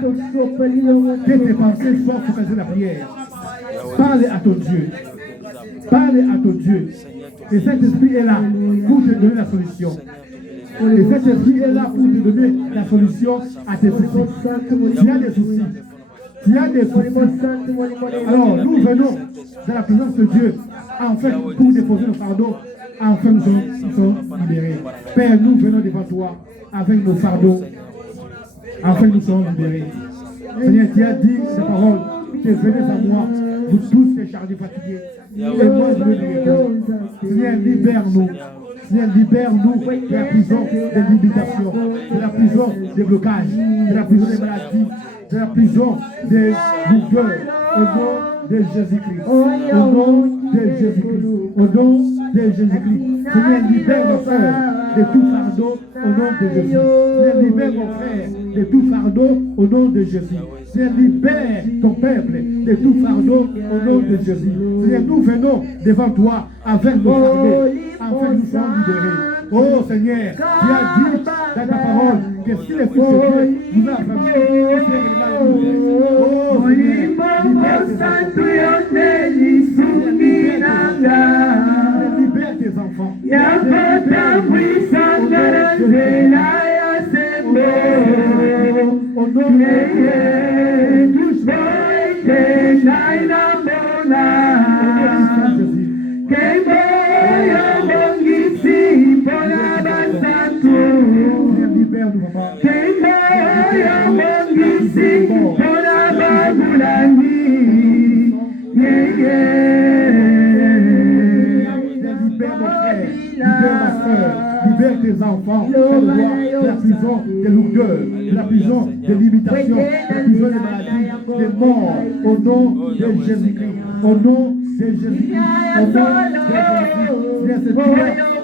Que tes pensées soient focalisées la prière. Parle à ton Dieu. Parle à ton Dieu. Et cet esprit est là pour te donner la solution. Et cet esprit est là pour te donner la solution à tes soucis. Tu as des soucis. Tu as des soucis. Alors, nous venons dans la présence de Dieu, en fait, pour déposer le fardeau, enfin nous sommes libérés. Père, nous venons devant toi avec nos fardeaux, enfin nous sommes libérés. Seigneur, tu as dit ces paroles, que venez à moi, vous tous les chargés fatigués, et moi je veux libérer. Seigneur, libère-nous. Seigneur, libère-nous de la prison des limitations, de la prison des blocages, de la prison des maladies, de la prison des douleurs, au nom de Jésus-Christ. Au nom de Jésus-Christ. Au nom de Jésus-Christ. Seigneur, libère nos frères de tout fardeau au nom de Jésus. Seigneur, libère nos frères de tout fardeau au nom de Jésus. Seigneur, libère ton peuple de tout fardeau au nom de Jésus. Seigneur, nous venons devant toi avec nos fardeaux, afin que nous soyons libérés. Oh Seigneur, tu as dit dans ta parole que si les fils de Dieu nous affranchissent, oh Seigneur, libère tes enfants. Au nom de Jésus. Libère tes enfants de la prison des lourdeurs, de la prison des limitations, de la prison des maladies, des morts, au nom de Jésus-Christ. Au nom de Jésus-Christ. Au nom de Jésus-Christ. C'est toi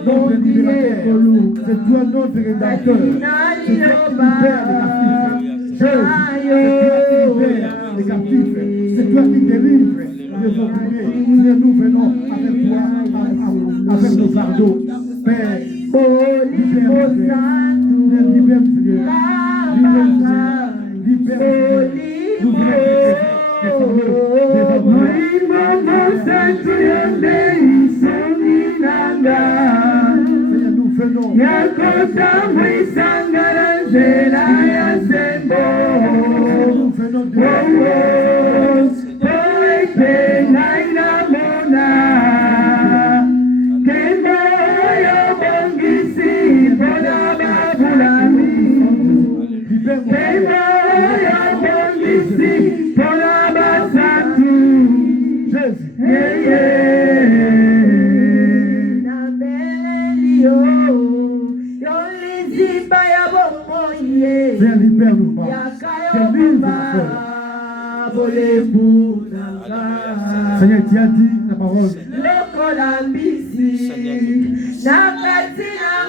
notre libérateur. C'est toi notre rédacteur. C'est toi qui libères les captifs. Les captifs. C'est toi qui délivres les opprimés. Nous venons avec toi, avec nos fardeaux. Père, libère Seigneur, libère Seigneur, nous Seigneur, tu as dit la parole.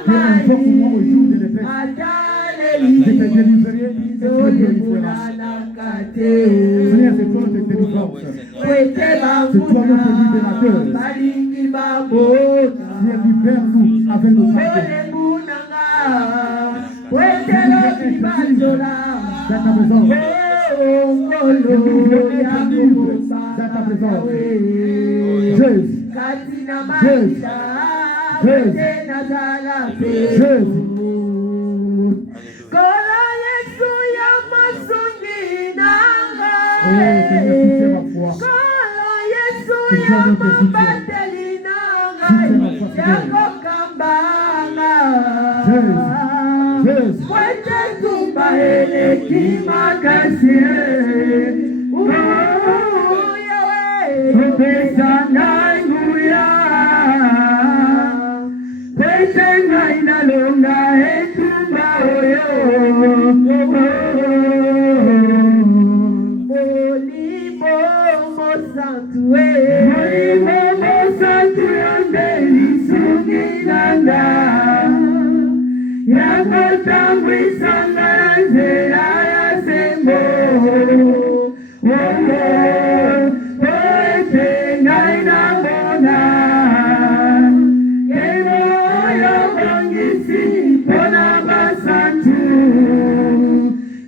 Invoque-moi au jour de l'épée. Je te délivrerai et tu me délivreras. Seigneur, c'est toi notre délivrance. C'est toi notre libérateur. Seigneur, libère-nous avec nos fardeaux. Dans ta présence. Dans ta présence. Jésus. Jésus. Jésus. Jésus. Oh, Seigneur, soutiens ma foi. C'est toi notre soutien. Soutiens ma foi, Seigneur. Jésus.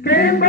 Kembo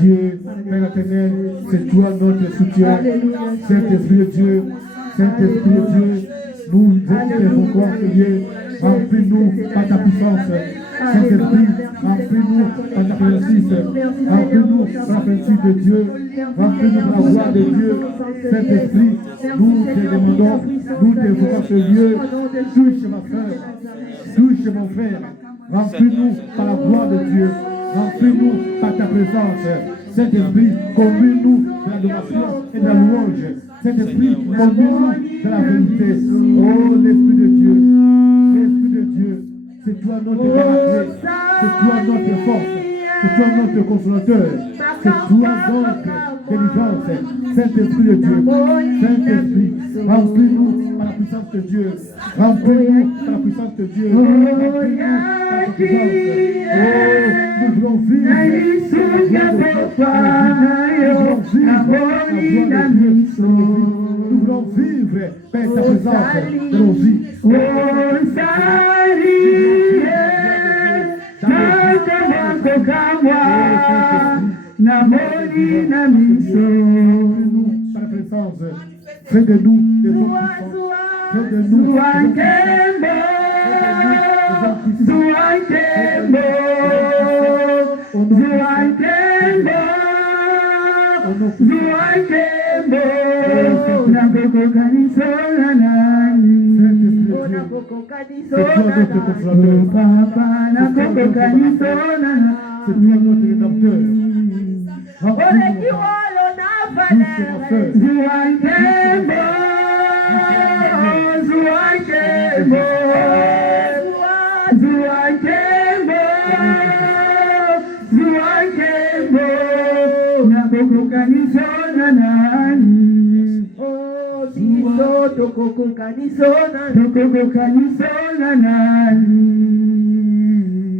Dieu, Père éternel, c'est toi notre soutien. Saint-Esprit de Dieu, Saint-Esprit de Dieu, nous t'invoquons, Seigneur, remplis-nous par ta puissance. Saint-Esprit, remplis-nous par ta présence, remplis-nous par la plénitude de Dieu, remplis-nous par la voix de Dieu. Saint-Esprit, nous te demandons, nous t'invoquons, Seigneur, touche ma soeur, touche mon frère, remplis-nous par la voix de Dieu. Remplis-nous par ta présence. Saint-Esprit, conduis-nous dans l'adoration et dans la louange. Saint-Esprit, conduis-nous dans la vérité. Oh, l'Esprit de Dieu, l'Esprit de Dieu, c'est toi notre guerrier, c'est toi notre force, c'est toi notre consolateur, c'est toi notre délivrance. Saint-Esprit de Dieu, Saint-Esprit, remplis-nous par la puissance de Dieu, remplis-nous par la puissance de Dieu, remplis-nous par la puissance. Oh, nous voulons vivre nous voulons vivre par ta présence de nos vies. Par la présence, fais de nous des hommes puissants. Fais de nous des hommes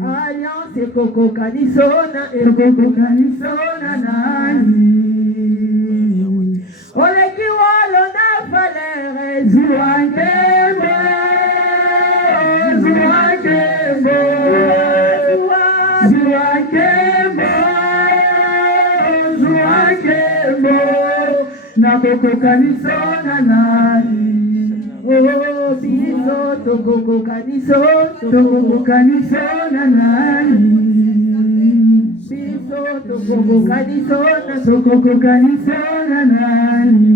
Alliance Coco Canisona et Coco Canisona nani. Ole kiwalo na falere zuangemo, zuangemo, zuangemo, zuangemo, na Coco Canisona nani. Oh, biso toko kanisona nani. Biso toko kanisona nani.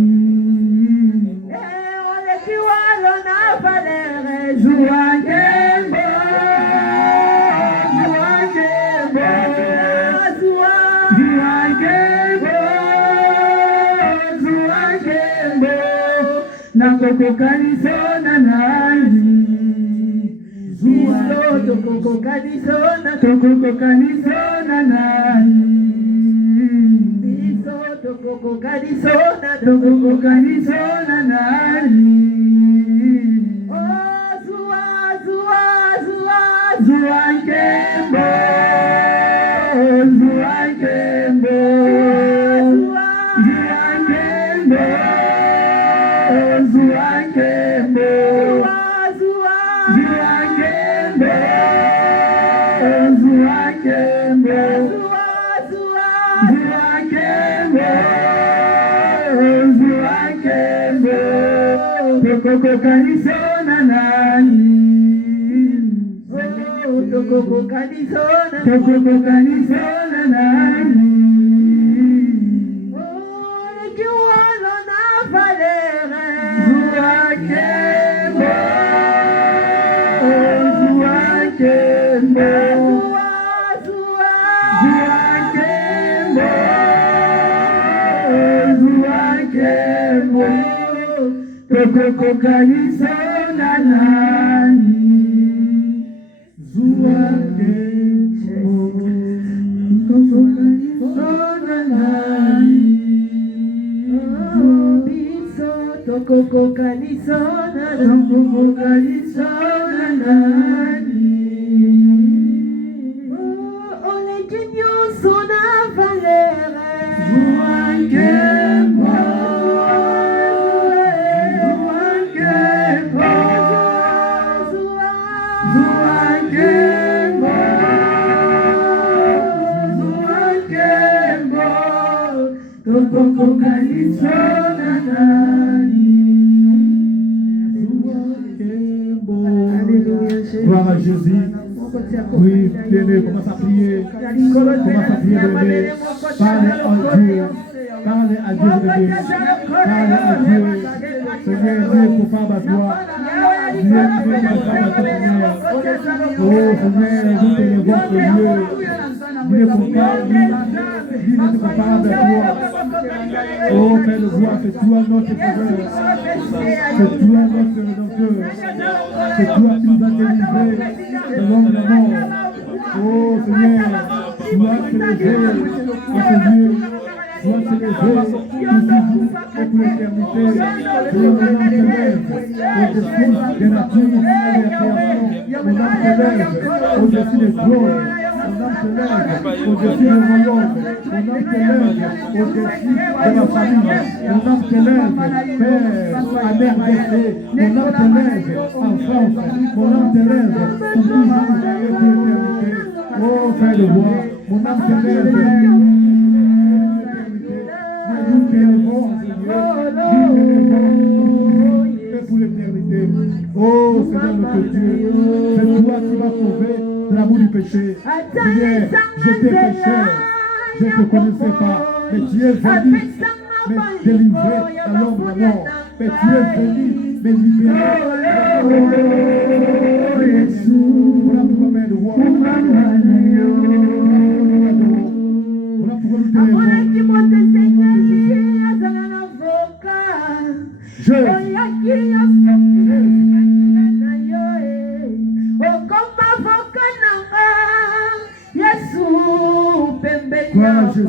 Ole kiwalo na falere zuangemo, na Coco Canisona nani. Biso toko kanisona nani. Biso toko kanisona nani. Oh, zuangemo, zuangemo, Coco Canisona nani. Oh, Coco Canisona nani. Oh, que walo na valere zuangemo, zuangemo, zuangemo, Coco Canisona nani. Zuangemo, Coco Canisona nani. Biso toko kanisona nani. Ole Gloire à Jésus. Oui, bien-aimé, commence à prier. Commence à prier, bien-aimé. Parlez à Dieu. Parlez à Dieu, bien-aimé. Parlez à Dieu. Seigneur, Dieu est coupable à toi. Dieu est coupable à toi, Seigneur. Oh, Seigneur, nous t'élevons ce lieu. Dieu est coupable, Dieu est coupable à toi. Oh, Père de gloire, c'est toi notre sauveur. C'est toi notre rédempteur. C'est toi qui nous as délivrés de l'homme de la mort. Oh Seigneur, tu dois t'élever à ce lieu. Tu dois t'élever pour toujours et pour l'éternité. Pour le nom t'élève au-dessus des natures et de la création. Mon âme t'élève au-dessus des trônes. Mon âme t'élève au-dessus des royaumes. Mon âme t'élève au-dessus de ma famille. Mon âme t'élève, Père, à RDC. Mon âme t'élève en France. Mon âme t'élève pour toujours et pour l'éternité. Oh, Père de roi, mon âme t'élève. Nous t'élèvons, Seigneur. Nous t'élèvons et pour l'éternité. Oh, Seigneur notre Dieu, c'est toi qui m'as sauvé de l'amour du péché. Seigneur, j'étais pécheur, je ne te connaissais pas, mais tu es venu me délivrer dans l'ombre de la mort. Mais tu es venu me libérer. Voilà pourquoi, Père de roi, voilà pourquoi nous t'élèvons. Gloire à Jésus.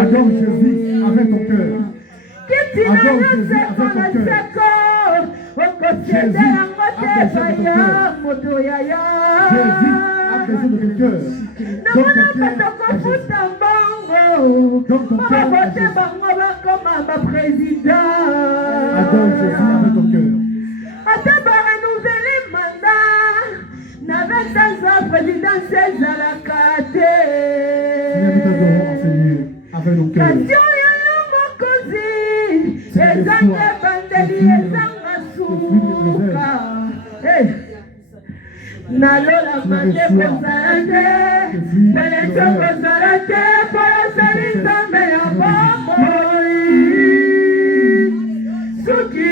Adore Jésus avec ton cœur. Adore Jésus avec ton cœur. Jésus a besoin de ton cœur. Donne ton cœur à Jésus. Donne ton cœur à Jésus. Adore Jésus avec ton cœur. Avec nos cœurs. Soki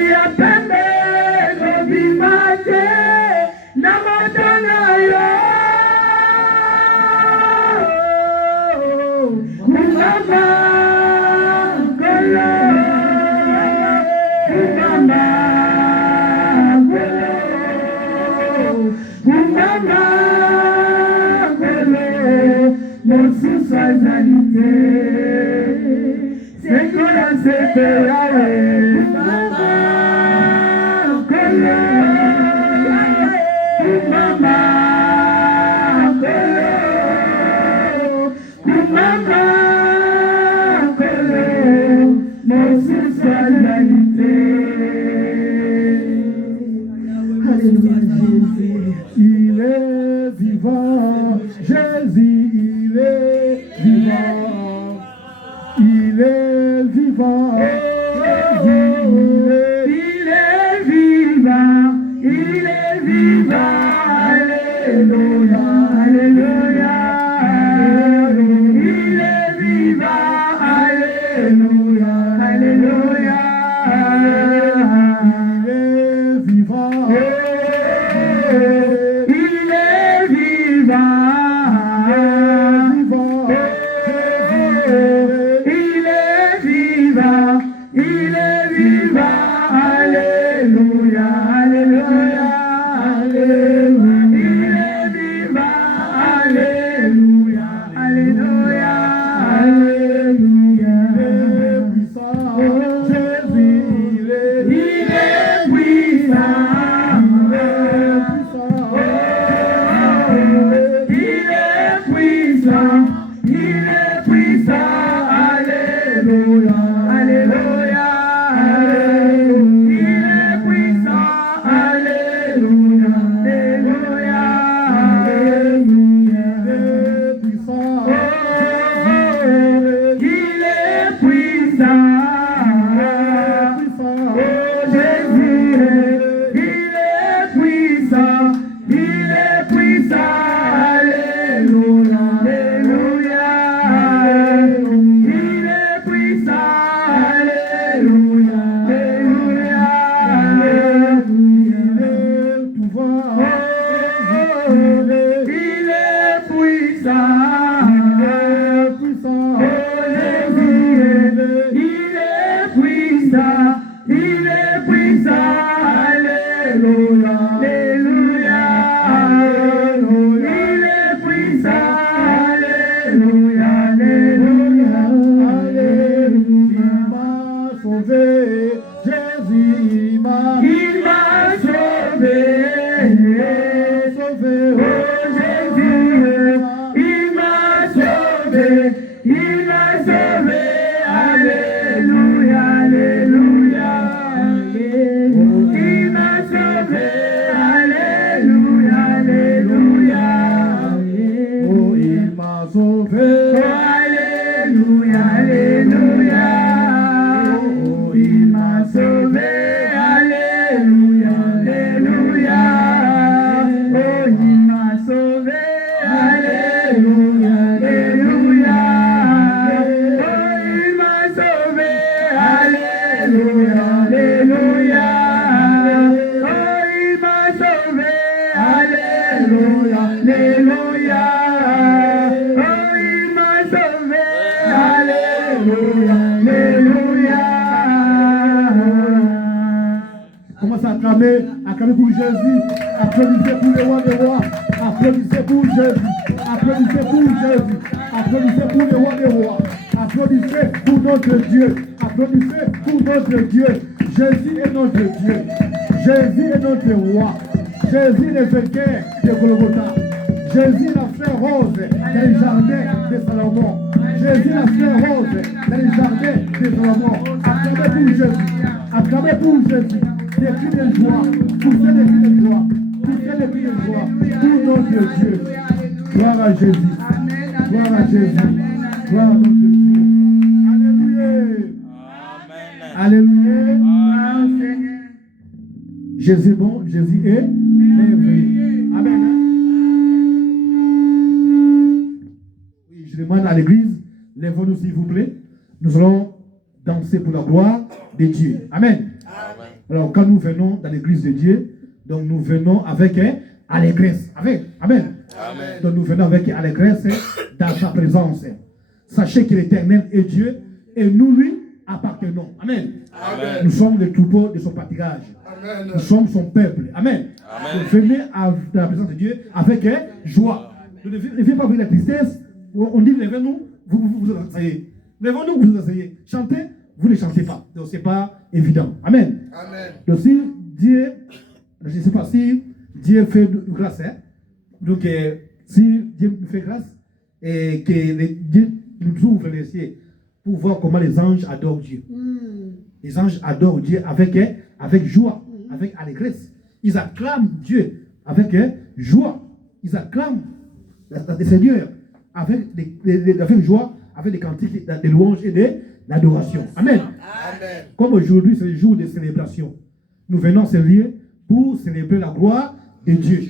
Il est vivant, Jésus, il est vivant. Il est vivant, Jésus, il est vivant. Il est vivant, alléluia, alléluia. Il est vivant, alléluia, alléluia. Il est vivant. Il est vivant, il est vivant, il est vivant, alléluia, alléluia, alléluia. Il est vivant, alléluia, alléluia, alléluia. Jésus, il est puissant. Acclamez pour Jésus, applaudissez pour le roi des rois, applaudissez pour Jésus, applaudissez pour Jésus, applaudissez pour le roi des rois, applaudissez pour notre Dieu, applaudissez pour notre Dieu. Jésus est notre Dieu, Jésus est notre roi, Jésus est le vainqueur de Golgotha, Jésus la fleur rose dans les jardins de Salomon, Jésus la fleur rose dans les jardins de Salomon. Acclamez pour Jésus, acclamez pour Jésus. Des cris de joie, poussez des cris de joie, poussez des cris de joie pour notre Dieu. Gloire à Jésus, gloire à Jésus, gloire à notre Dieu. Alléluia. Alléluia. Jésus est bon, Jésus est merveilleux. Amen. Oui, je demande à l'église, lèvons-nous s'il vous plaît. Nous allons danser pour la gloire de Dieu. Amen. Alors, quand nous venons dans l'église de Dieu, donc nous venons avec allégresse. Amen. Amen. Donc nous venons avec allégresse dans sa présence. Sachez que l'Éternel est Dieu et nous lui appartenons. Amen. Amen. Nous sommes les troupeaux de son pâturage. Amen. Nous sommes son peuple. Amen. Amen. Donc, venez dans la présence de Dieu avec joie. Ne venez pas avec la tristesse. On dit, levez-nous, vous asseyez. Levez-nous, vous asseyez. Chantez, vous ne chantez pas. Donc, ce n'est pas évident. Amen. Amen. Donc, si Dieu, je ne sais pas si Dieu fait grâce, hein? Donc, si Dieu nous fait grâce et que Dieu nous ouvre les cieux pour voir comment les anges adorent Dieu. Les anges adorent Dieu avec joie, avec allégresse. Ils acclament Dieu avec joie. Ils acclament le Seigneur avec joie, avec des cantiques, des louanges et de l'adoration. Amen. Amen. Comme aujourd'hui, c'est le jour de célébration. Nous venons à ce lieu pour célébrer la gloire de Dieu.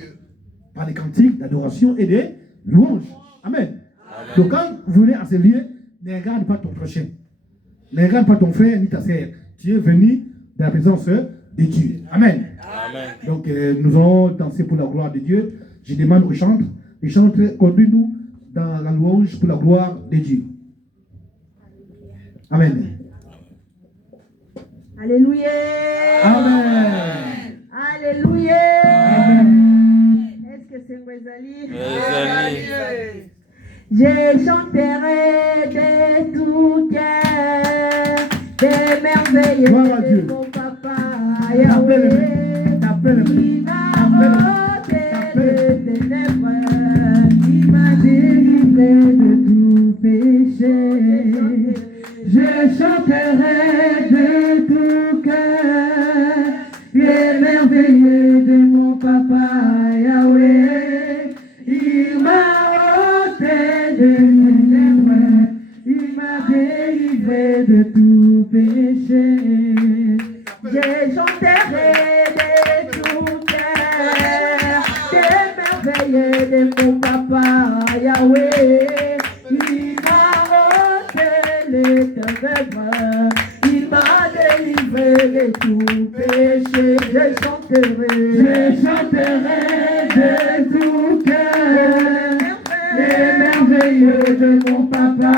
Par des cantiques, d'adoration et des louanges. Amen. Amen. Donc quand vous venez à ce lieu, ne regarde pas ton prochain. Ne regarde pas ton frère ni ta sœur. Tu es venu dans la présence de Dieu. Amen. Amen. Donc nous allons danser pour la gloire de Dieu. Je demande aux chantres, les chantres, conduisent-nous dans la louange pour la gloire de Dieu. Amen. Alléluia. Amen. Alléluia. Amen. Est-ce que c'est Mwezali? Mwezali. Je chanterai de tout cœur des merveilles de mon papa Yahweh. Il m'a ôté des ténèbres, il m'a délivré de tout péché. Je chanterai de tout cœur les merveilles de mon papa Yahweh. Il m'a ôté des ténèbres, il m'a délivré de tout péché. Je chanterai de tout cœur des merveilles de mon papa Yahweh. Il m'a ôté les ténèbres, il m'a délivré de tout péché. Je chanterai de tout cœur les merveilles de mon papa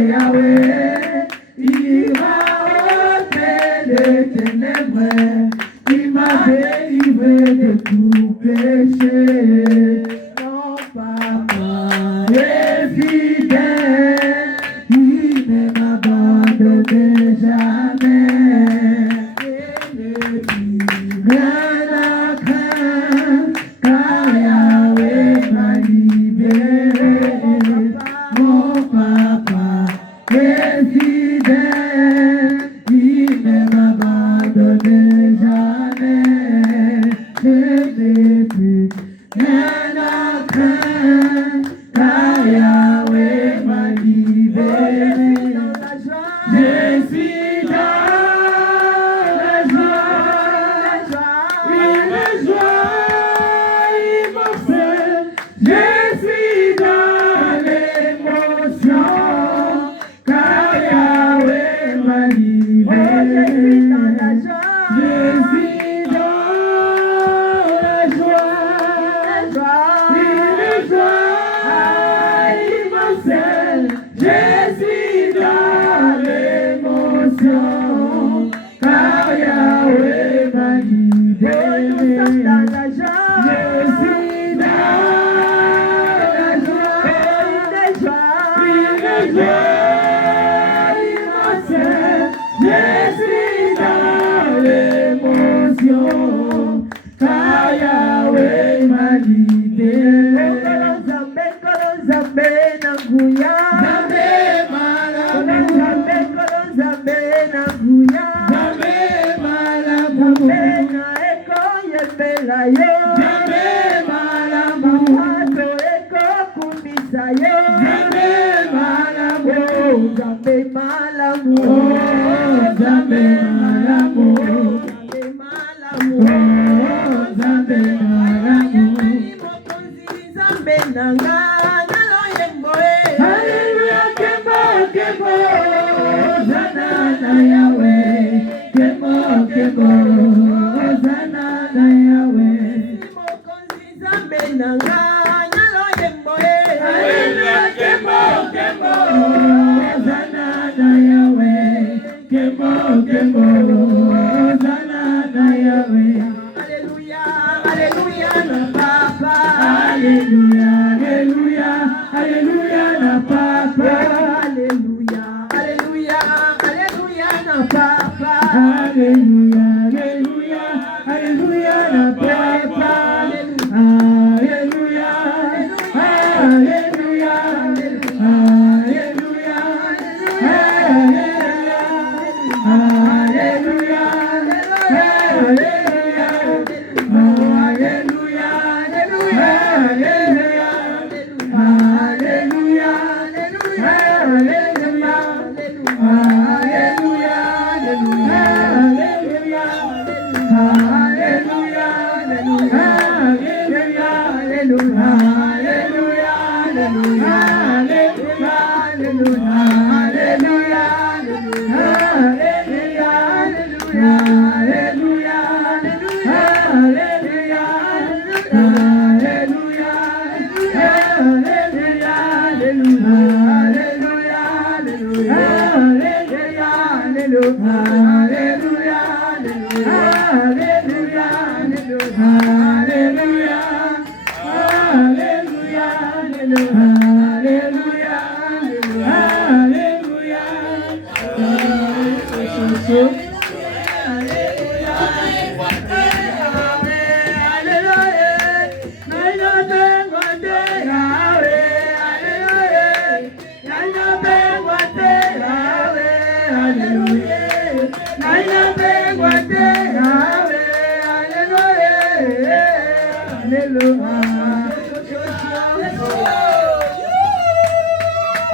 Yahweh. Il m'a ôté les ténèbres, il m'a délivré de tout péché. Mon papa est fidèle, il ne m'abandonne jamais. Et ne dit rien à craindre, car Yahweh m'a libéré. Mon papa est fidèle, il ne m'abandonne jamais. Je n'ai plus rien à craindre, car Yahweh m'a libéré. Je suis dans la joie, une joie immense. Je suis dans l'émotion, car Yahweh m'a libéré. Je suis dans la joie, une joie immense. Je suis dans l'émotion, car Yahweh m'a libéré. Je suis dans la joie, une joie immense. Je suis dans l'émotion, car Yahweh m'a libéré. Nzambe nanguya, Nzambe malamu, Nzambe nanguya, Nzambe malamu, Nzambe na eko yembela yo, Nzambe malamu, Mato eko kumisa yo, Nzambe malamu, Nzambe malamu, Nzambe malamu, Nzambe malamu, Nzambe malamu, Nzambe nanga. Hallelujah, kemo, Hosanna na Yahweh, kemo, Hosanna na Yahweh.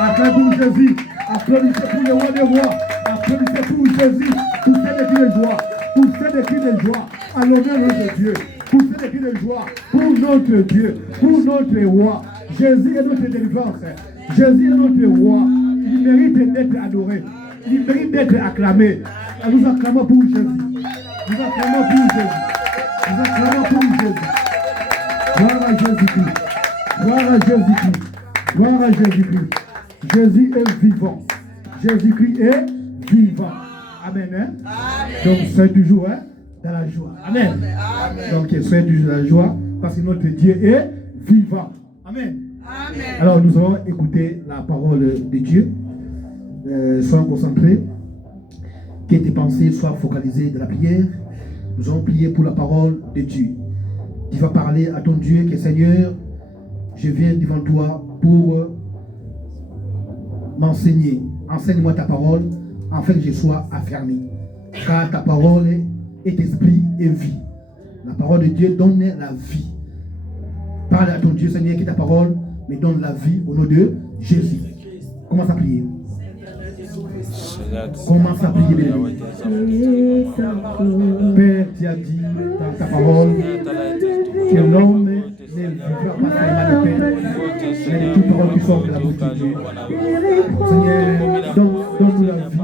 Applaudissez pour Jésus, applaudissez pour le roi des rois, applaudissez pour Jésus, pour ces cris de joie, pour ces cris de joie, à l'honneur de Dieu, pour ces cris de joie, pour notre Dieu, pour notre roi. Jésus est notre délivrance, Jésus est notre roi, il mérite d'être adoré, il mérite d'être acclamé. Nous acclamons pour Jésus, nous acclamons pour Jésus, nous acclamons pour Jésus. Gloire à Jésus-Christ, gloire à Jésus-Christ, gloire à Jésus-Christ. Jésus est vivant. Jésus-Christ est vivant. Amen. Hein? Amen. Donc, soyez toujours dans la joie. Amen. Amen. Donc, soyez toujours dans la joie parce que notre Dieu est vivant. Amen. Amen. Alors, nous allons écouter la parole de Dieu. Soyons concentrés. Que tes pensées soient focalisées dans la prière. Nous allons prier pour la parole de Dieu. Tu vas parler à ton Dieu que Seigneur, je viens devant toi pour m'enseigner. Enseigne-moi ta parole afin que je sois affermi. Car ta parole est esprit et vie. La parole de Dieu donne la vie. Parle à ton Dieu, Seigneur, que ta parole me donne la vie au nom de Jésus. Commence à prier. Commence à prier, bien. Père, tu as dit dans ta parole que l'homme ne vivra pas seulement de pain, mais de toute parole qui sort de la bouche de Dieu. Seigneur, donne-nous la vie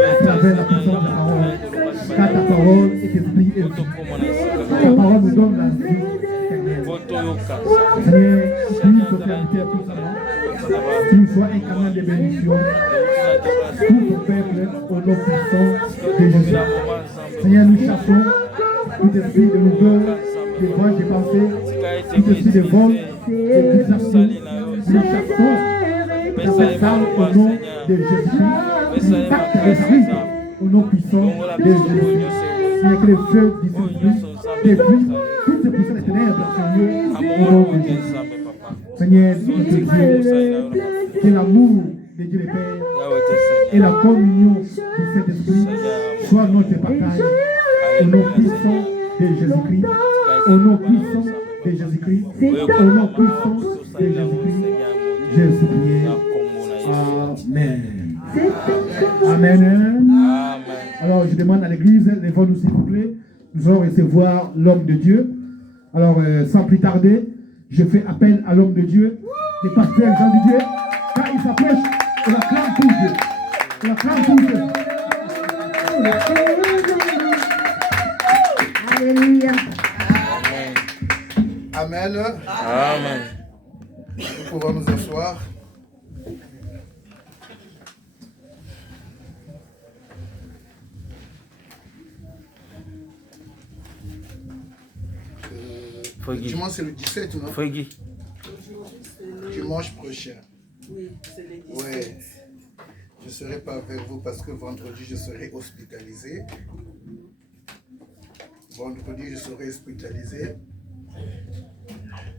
à travers la puissance de la parole. Car ta parole est esprit et vie. Ta parole nous donne la vie. Seigneur, prie ton serviteur tout ça, qu'il soit un canal de bénédiction pour ton peuple au nom puissant de Jésus. Seigneur, nous chassons tout esprit de nouvelles, de voix, de pensées, tout esprit de vol, de fixation. Nous chassons dans cette salle au nom de Jésus. Nous pacte l'esprit au nom puissant de Jésus. Seigneur, que le feu du Saint-Esprit détruise toutes ces puissances des ténèbres, Seigneur, au nom de Jésus. Seigneur, que l'amour de Dieu le Père et la communion du Saint-Esprit soit notre partage au nom puissant de Jésus-Christ, au nom puissant de Jésus-Christ, au nom puissant de Jésus-Christ. Jésus prie. Amen. Amen. Alors je demande à l'église, lèvons-nous s'il vous plaît. Nous allons recevoir l'homme de Dieu. Alors sans plus tarder, je fais appel à l'homme de Dieu, le pasteur Jean de Dieu, quand il s'approche, on acclame pour Dieu. On acclame pour Dieu. Alléluia. Amen. Amen. Nous pouvons nous asseoir. Dimanche, c'est le 17, non? Dimanche prochain. Oui, c'est le 17. Ouais. Je ne serai pas avec vous parce que vendredi, je serai hospitalisé. Vendredi, je serai hospitalisé.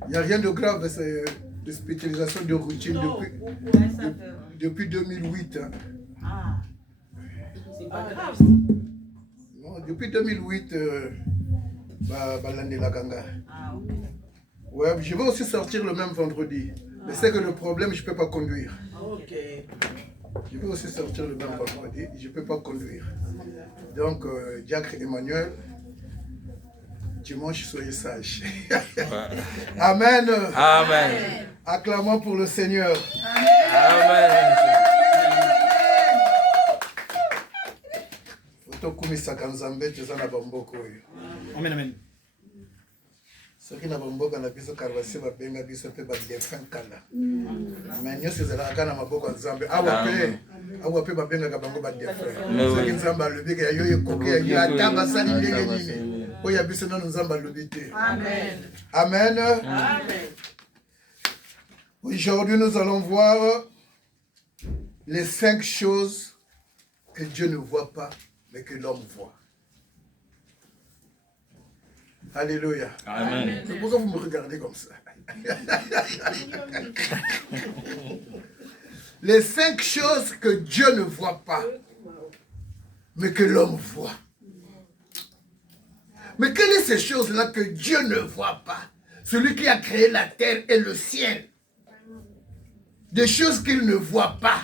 Il n'y a rien de grave, c'est l'hospitalisation de routine depuis 2008. Hein. Ah, c'est pas grave. Non, depuis 2008, l'année la ganga. Ah, ok. Ouais, je vais aussi sortir le même vendredi. Mais c'est que le problème, je ne peux pas conduire. Ok. Je vais aussi sortir le même vendredi, je ne peux pas conduire. Donc, Diacre Emmanuel, dimanche, soyez sages. Amen. Amen. Acclamons pour le Seigneur. Amen. Amen, amen. soki na bamboka na biso karabasi babenga biso mpe badefin kala me nyonso ezalaka na maboko ya nzambe awa mpe babengaka bango badefin soki nzambe alobika yayo ekoki ata basali ndenge nini oyo ya biso nano nzambe alobi te. Amen. Aujourd'hui nous allons voir les 5 choses que Dieu ne voit pas mais que l'homme voit. Alléluia. Amen. Pourquoi vous me regardez comme ça? Les 5 choses que Dieu ne voit pas, mais que l'homme voit. Mais quelles sont ces choses-là que Dieu ne voit pas? Celui qui a créé la terre et le ciel. Des choses qu'il ne voit pas,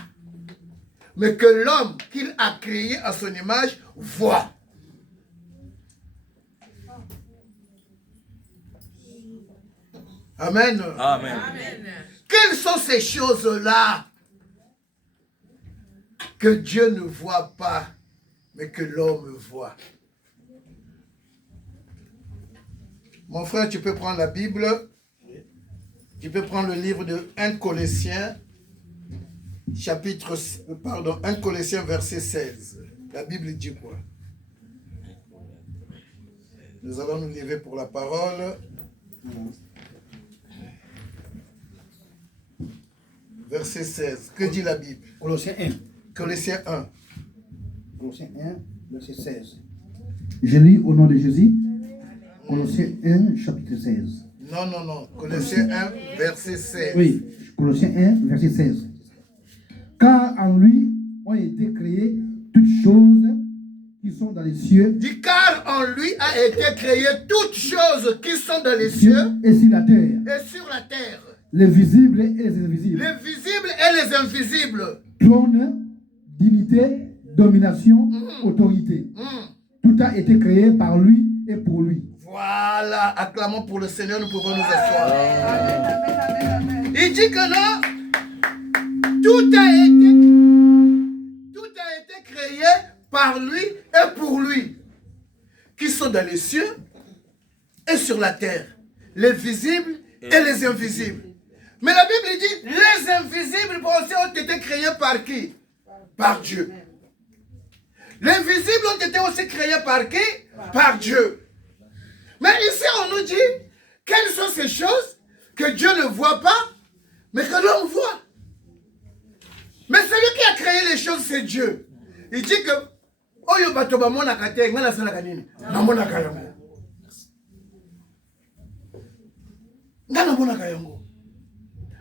mais que l'homme qu'il a créé à son image voit. Amen. Amen. Quelles sont ces choses-là que Dieu ne voit pas, mais que l'homme voit? Mon frère, tu peux prendre la Bible. Tu peux prendre le livre de 1 Colossiens, 1 Colossiens verset 16. La Bible dit quoi? Nous allons nous lever pour la parole. Verset 16. Que dit la Bible? Colossiens 1. Colossiens 1. Colossiens 1, verset 16. Je lis au nom de Jésus. Colossiens 1, chapitre 16. Non. Colossiens 1, verset 16. Oui, Colossiens 1, verset 16. Car en lui ont été créées toutes choses qui sont dans les cieux. Dit car en lui a été créé toutes choses qui sont dans les cieux Et sur la terre. et sur la terre. Les visibles et les invisibles. Les visibles et les invisibles. Trône, dignité, domination, autorité. Tout a été créé par lui et pour lui. Voilà, acclamons pour le Seigneur, nous pouvons nous asseoir. Il dit que là, tout a été créé par lui et pour lui, qui sont dans les cieux et sur la terre, les visibles et les invisibles. Mais la Bible dit, les invisibles aussi ont été créés par qui? Par Dieu. Les visibles ont été aussi créés par qui? Par Dieu. Mais ici, on nous dit, quelles sont ces choses que Dieu ne voit pas, mais que l'homme voit? Mais celui qui a créé les choses, c'est Dieu. Il dit que, Oyo batoba mona kate, ngana sala kanini, na mona kayango. Ngana mona kayango.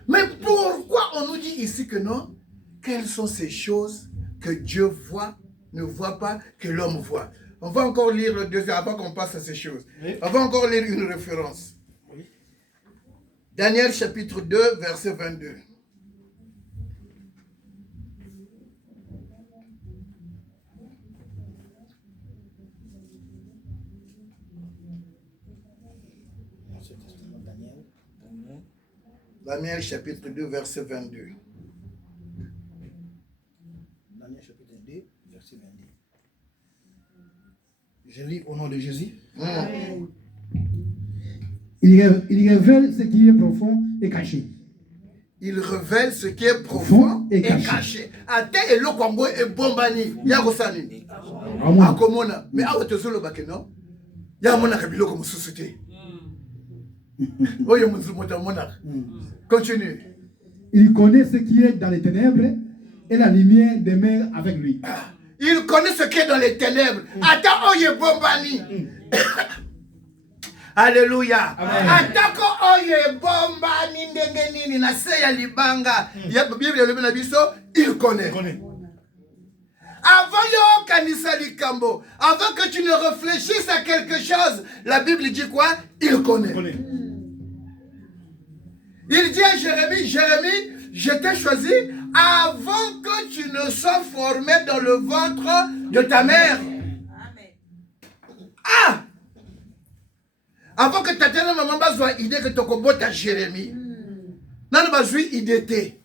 Mais pourquoi on nous dit ici que non? Quelles sont ces choses que Dieu voit, ne voit pas, que l'homme voit? On va encore lire le deuxième avant qu'on passe à ces choses. Oui. On va encore lire une référence. Oui. Daniel chapitre 2, verset 22. Daniel chapitre 2, verset 22. Daniel chapitre 2, verset 22. Je lis au nom de Jésus. Amen. Il révèle ce qui est profond et caché. Il révèle ce qui est profond et caché. Ate elo kwango e bombani ya kosani. Akomona mais awo tozolo bakeno. Ya mona kabilo comme société. Oyo munzu mota mona. Continue. Il connaît ce qui est dans les ténèbres et la lumière demeure avec lui. Il connaît ce qui est dans les ténèbres. Ata oye bombani. Alléluia. Atako oye bombani ndenge nini na se ya libanga. Ya Bible ya na biso, il connaît. Avant yo kanisa likambo, avant que tu ne réfléchisses à quelque chose, la Bible dit quoi? Il connaît. Il dit à Jérémie, Jérémie, je t'ai choisi avant que tu ne sois formé dans le ventre de ta mère. Ah! Avant que ta tête maman bazwa idée que ton combo ta Jérémie. Non, bazwa idée.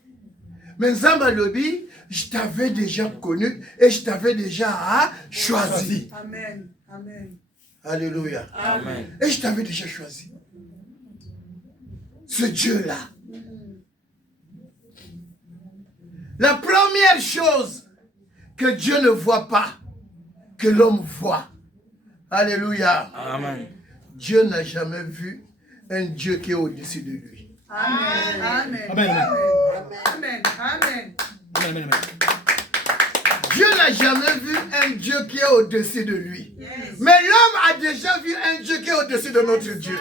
Mais Nzamba Lobi, je t'avais déjà connu et je t'avais déjà choisi. Amen. Amen. Alléluia. Amen. Et je t'avais déjà choisi. Ce Dieu-là. La première chose que Dieu ne voit pas, que l'homme voit. Alléluia. Amen. Dieu n'a jamais vu un Dieu qui est au-dessus de lui. Amen. Amen. Amen. Amen. Amen. Amen. Dieu n'a jamais vu un Dieu qui est au-dessus de lui. Yes. Mais l'homme a déjà vu un Dieu qui est au-dessus de notre Dieu.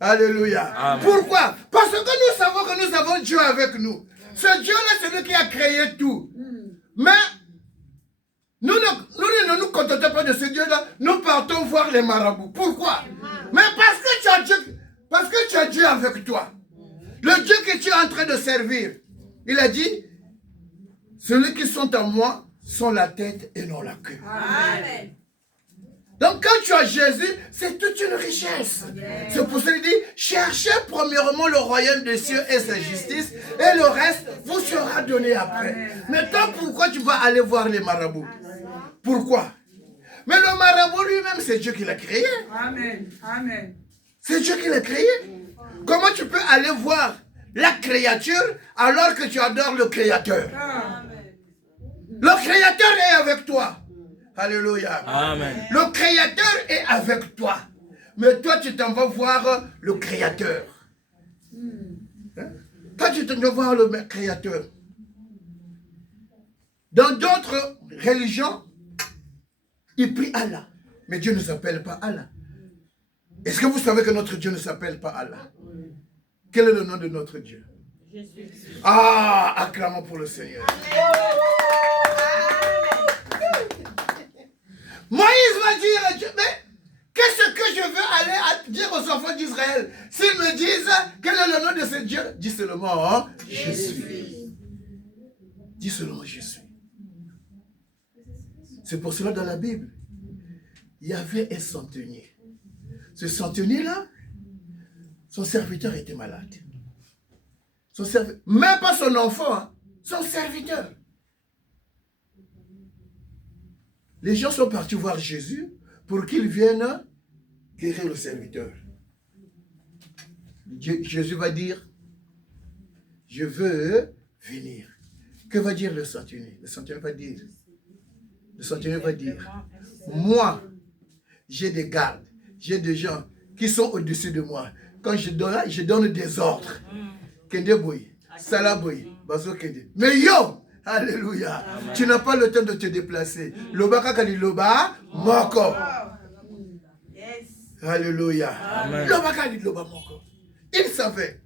Alléluia. Amen. Pourquoi? Parce que nous savons que nous avons Dieu avec nous. Ce Dieu-là, c'est lui qui a créé tout. Mais nous ne nous contentons pas de ce Dieu-là. Nous partons voir les marabouts. Pourquoi? Mais parce que tu as Dieu, parce que tu as Dieu avec toi. Le Dieu que tu es en train de servir. Il a dit, ceux qui sont en moi sont la tête et non la queue. Amen. Donc quand tu as Jésus, c'est toute une richesse. C'est pour ça qu'il dit, cherchez premièrement le royaume des cieux et sa justice, et le reste vous sera donné après. Maintenant, pourquoi tu vas aller voir les marabouts? Pourquoi? Mais le marabout lui-même, c'est Dieu qui l'a créé. Amen. Amen. C'est Dieu qui l'a créé. Comment tu peux aller voir la créature alors que tu adores le Créateur? Le Créateur est avec toi. Alléluia. Amen. Le Créateur est avec toi. Mais toi, tu t'en vas voir le Créateur. Hein? Toi, tu t'en vas voir le Créateur. Dans d'autres religions, ils prient Allah. Mais Dieu ne s'appelle pas Allah. Est-ce que vous savez que notre Dieu ne s'appelle pas Allah? Quel est le nom de notre Dieu? Ah, acclamons pour le Seigneur. Moïse va dire à Dieu, mais qu'est-ce que je veux aller dire aux enfants d'Israël? S'ils me disent, quel est le nom de ce Dieu? Dis seulement, hein, je suis. Dis seulement, je suis. C'est pour cela dans la Bible, il y avait un centenier. Ce centenier-là, son serviteur était malade. Même pas son enfant, hein, son serviteur. Les gens sont partis voir Jésus pour qu'il vienne guérir le serviteur. Jésus va dire, je veux venir. Que va dire le centenier? Le centenier va dire, moi, j'ai des gardes, j'ai des gens qui sont au-dessus de moi. Quand je donne des ordres. Kende boy, salaboy, bazo kende. Mais yo! Alléluia. Amen. Tu n'as pas le temps de te déplacer. Loba kakali loba moko. Yes. Alléluia. Amen. Loba kakali loba moko. Il savait.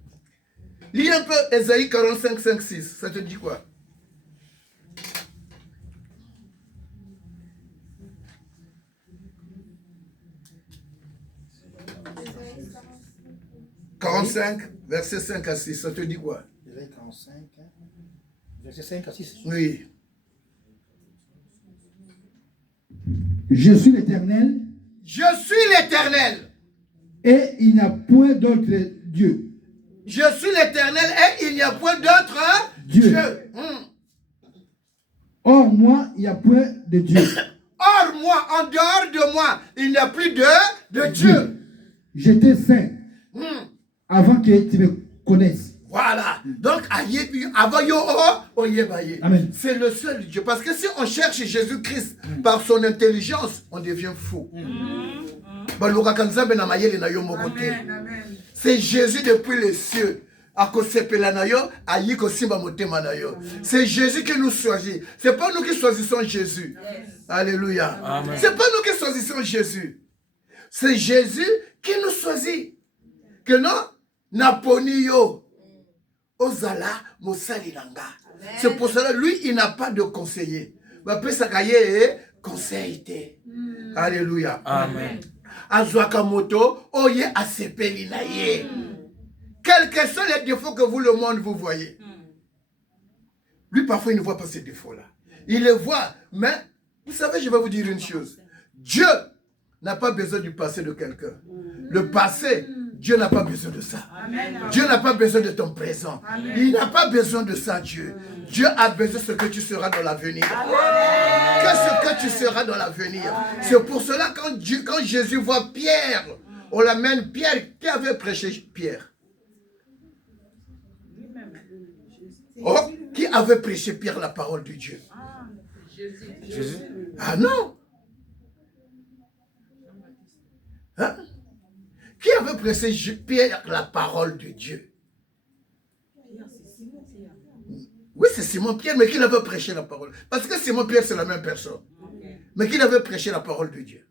Lis un peu Ésaïe 45, 5, 6. Ça te dit quoi? « 45, verset 5 à 6. Ça te dit quoi? Ésaïe 45, verset 5 à 6. Oui. Je suis l'Éternel. Je suis l'Éternel. Et il n'y a point d'autre Dieu. Je suis l'Éternel et il n'y a point d'autre Dieu. Or, moi, il n'y a point de Dieu. Or, moi, en dehors de moi, il n'y a plus de Dieu. J'étais saint avant que tu me connaisses. Voilà. Donc, avant yo, Amen. c'est le seul Dieu. Parce que si on cherche Jésus-Christ par son intelligence, on devient fou. C'est Jésus depuis les cieux. C'est Jésus qui nous choisit. C'est pas nous qui choisissons Jésus. Alléluia. C'est pas nous qui choisissons Jésus. C'est Jésus qui nous choisit. Que non, Naponio. Ozala Mosalilanga. C'est pour cela, lui, il n'a pas de conseiller. Conseil. Alléluia. Amen. Azwakamoto, oye asepeli na ye. Quels que sont les défauts que vous, le monde, vous voyez. Lui, parfois, il ne voit pas ces défauts-là. Il les voit, mais, vous savez, je vais vous dire une chose. Dieu n'a pas besoin du passé de quelqu'un. le passé, Dieu n'a pas besoin de ça. Amen. Dieu n'a pas besoin de ton présent. Amen. Il n'a pas besoin de ça, Dieu. Dieu a besoin de ce que tu seras dans l'avenir. Que ce que tu seras dans l'avenir. C'est pour cela quand Jésus voit Pierre, on l'amène Pierre. Qui avait prêché Pierre? Oh, qui avait prêché Pierre la parole de Dieu? Jésus. Ah non. Hein? Qui avait prêché Pierre la parole de Dieu? Oui, c'est Simon-Pierre, mais qui avait prêché la parole? Parce que Simon-Pierre, c'est la même personne. Mais qui avait prêché la parole de Dieu?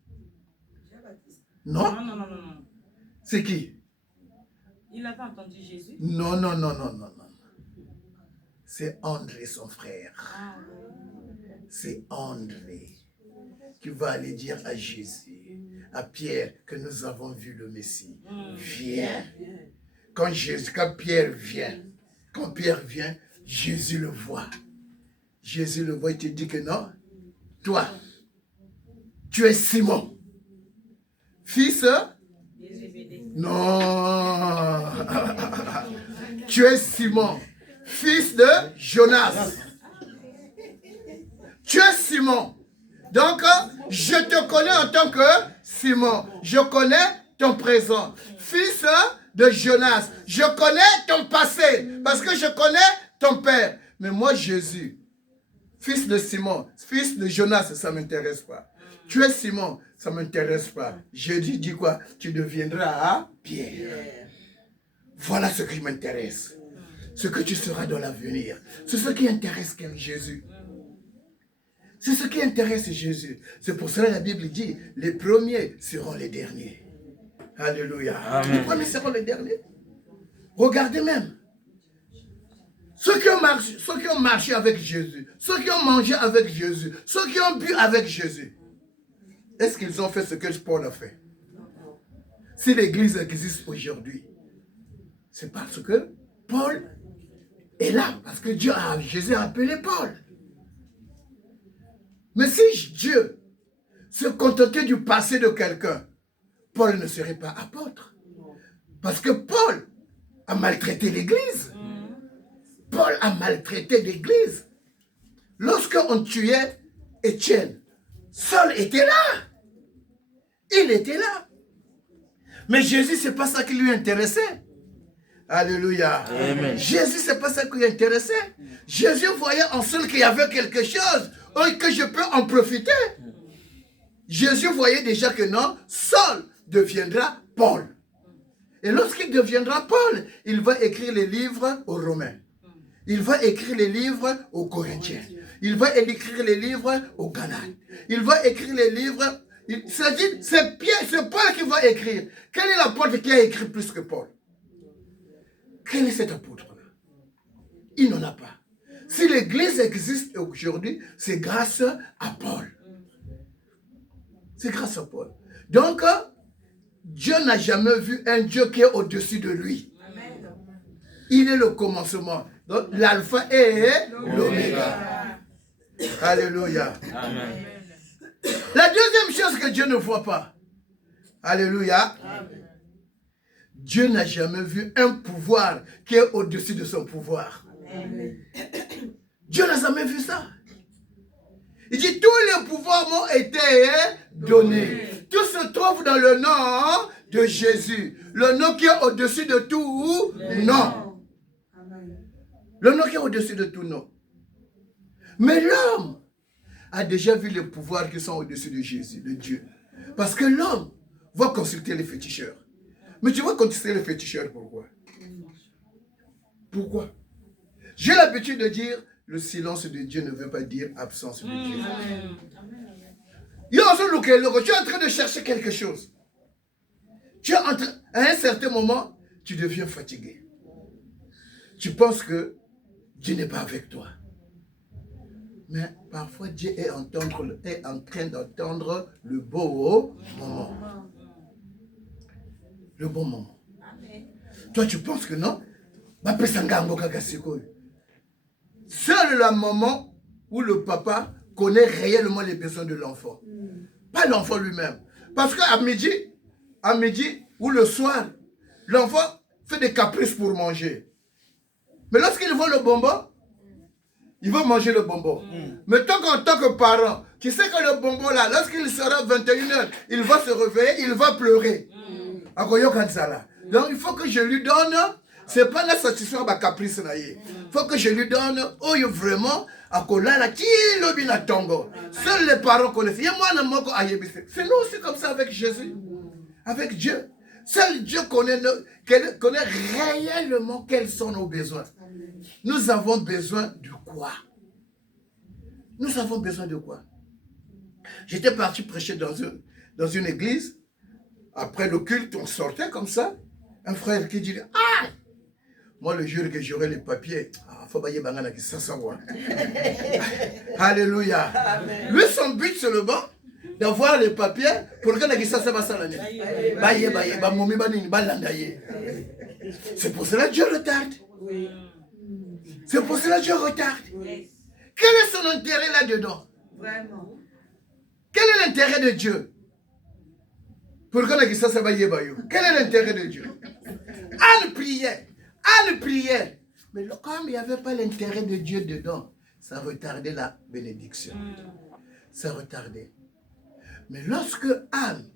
Non? Non. C'est qui? Il n'a pas entendu Jésus. Non. C'est André, son frère. C'est André qui va aller dire à Jésus, à Pierre, que nous avons vu le Messie. Viens. Quand Pierre vient, Jésus le voit. Jésus le voit, il te dit que non, toi, tu es Simon, fils. Non. Tu es Simon, fils de Jonas. Tu es Simon. Donc, je te connais en tant que Simon. Je connais ton présent. Fils de Jonas. Je connais ton passé. Parce que je connais ton père. Mais moi, Jésus, fils de Simon, fils de Jonas, ça ne m'intéresse pas. Tu es Simon, ça ne m'intéresse pas. Jésus dit quoi? Tu deviendras Pierre. Voilà ce qui m'intéresse. Ce que tu seras dans l'avenir. C'est ce qui intéresse Jésus. C'est ce qui intéresse Jésus. C'est pour cela que la Bible dit, les premiers seront les derniers. Alléluia. Amen. Les premiers seront les derniers. Regardez même. Ceux qui ont marché avec Jésus, ceux qui ont mangé avec Jésus, ceux qui ont bu avec Jésus, est-ce qu'ils ont fait ce que Paul a fait? Si l'Église existe aujourd'hui, c'est parce que Paul est là, parce que Jésus a appelé Paul. Mais si Dieu se contentait du passé de quelqu'un, Paul ne serait pas apôtre. Parce que Paul a maltraité l'Église. Paul a maltraité l'Église. Lorsqu'on tuait Étienne, Saul était là. Il était là. Mais Jésus, ce n'est pas ça qui lui intéressait. Alléluia. Amen. Jésus, ce n'est pas ça qui lui intéressait. Jésus voyait en Saul qu'il y avait quelque chose, que je peux en profiter. Jésus voyait déjà que non, Saul deviendra Paul. Et lorsqu'il deviendra Paul, il va écrire les livres aux Romains. Il va écrire les livres aux Corinthiens. Il va écrire les livres aux Galates. Il va écrire les livres. C'est Paul qui va écrire. Quel est l'apôtre qui a écrit plus que Paul? Quel est cet apôtre-là? Il n'en a pas. Si l'Église existe aujourd'hui, c'est grâce à Paul. C'est grâce à Paul. Donc, Dieu n'a jamais vu un Dieu qui est au-dessus de lui. Il est le commencement. Donc, l'alpha et l'oméga. Alléluia. Amen. La deuxième chose que Dieu ne voit pas. Alléluia. Dieu n'a jamais vu un pouvoir qui est au-dessus de son pouvoir. Dieu n'a jamais vu ça. Il dit, tous les pouvoirs m'ont été donnés. Tout se trouve dans le nom de Jésus. Le nom qui est au-dessus de tout nom. Le nom qui est au-dessus de tout nom. Mais l'homme a déjà vu les pouvoirs qui sont au-dessus de Jésus, de Dieu. Parce que l'homme va consulter les féticheurs. Mais tu vas consulter les féticheurs, pourquoi? Pourquoi? J'ai l'habitude de dire, le silence de Dieu ne veut pas dire absence de Dieu. Tu es en train de chercher quelque chose. À un certain moment, tu deviens fatigué. Tu penses que Dieu n'est pas avec toi. Mais parfois, Dieu est en train d'entendre le beau moment. Le bon moment. Toi, tu penses que non? Seul le moment où le papa connaît réellement les besoins de l'enfant. Pas l'enfant lui-même. Parce qu'à midi, ou le soir, l'enfant fait des caprices pour manger. Mais lorsqu'il voit le bonbon, il va manger le bonbon. Mais tant que parent, tu sais que le bonbon là, lorsqu'il sera 21h, il va se réveiller, il va pleurer. Donc il faut que je lui donne, c'est pas la satisfaction à caprice. Il faut que je lui donne, oh vraiment, seuls les parents connaissent. C'est nous aussi comme ça avec Jésus, avec Dieu. Seul Dieu connaît réellement quels sont nos besoins. Nous avons besoin de quoi? Nous avons besoin de quoi? J'étais parti prêcher dans une église. Après le culte, on sortait comme ça. Un frère qui dit, ah, moi le jour que j'aurai les papiers, faut pas y aller qui ça savoir. Alléluia. Lui, son but c'est le bon, d'avoir les papiers pour que les ça va ça l'année. C'est pour cela que Dieu retarde. C'est pour cela que Dieu retarde. Quel est son intérêt là-dedans? Vraiment. Quel est l'intérêt de Dieu? Pour que les ça va y aller. Quel est l'intérêt de Dieu? Anne priait. Mais comme il n'y avait pas l'intérêt de Dieu dedans, ça retardait la bénédiction. Ça retardait. Mais lorsque Anne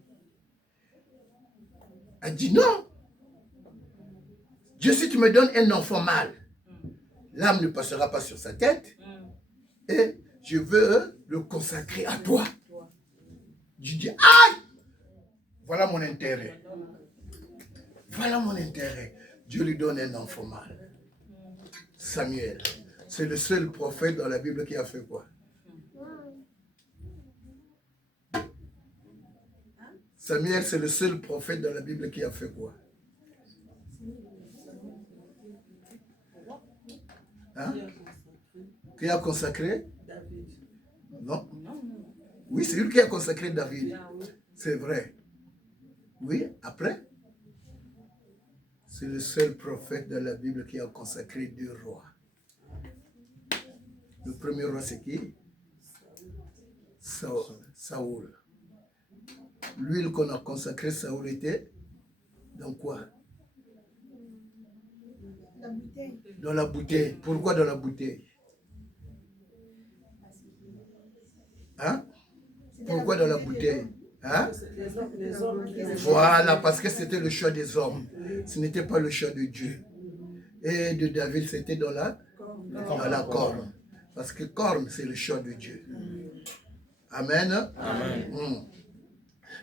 a dit non, Dieu, si tu me donnes un enfant mâle, l'âme ne passera pas sur sa tête et je veux le consacrer à toi. Dieu dit, aïe, voilà mon intérêt. Voilà mon intérêt. Dieu lui donne un enfant mâle. Samuel. C'est le seul prophète dans la Bible qui a fait quoi? Samuel, c'est le seul prophète dans la Bible qui a fait quoi? Hein? Qui a consacré? Non. Oui, c'est lui qui a consacré David. C'est vrai. Oui, après? C'est le seul prophète dans la Bible qui a consacré 2 rois. Le premier roi, c'est qui? Saoul. L'huile qu'on a consacrée, Saoul était dans quoi? La bouteille. Dans la bouteille. Pourquoi dans la bouteille? Hein? Pourquoi dans la bouteille? Hein? Voilà, parce que c'était le choix des hommes. Ce n'était pas le choix de Dieu. Et de David, c'était dans la corne. Parce que corne, c'est le choix de Dieu. Amen. Amen.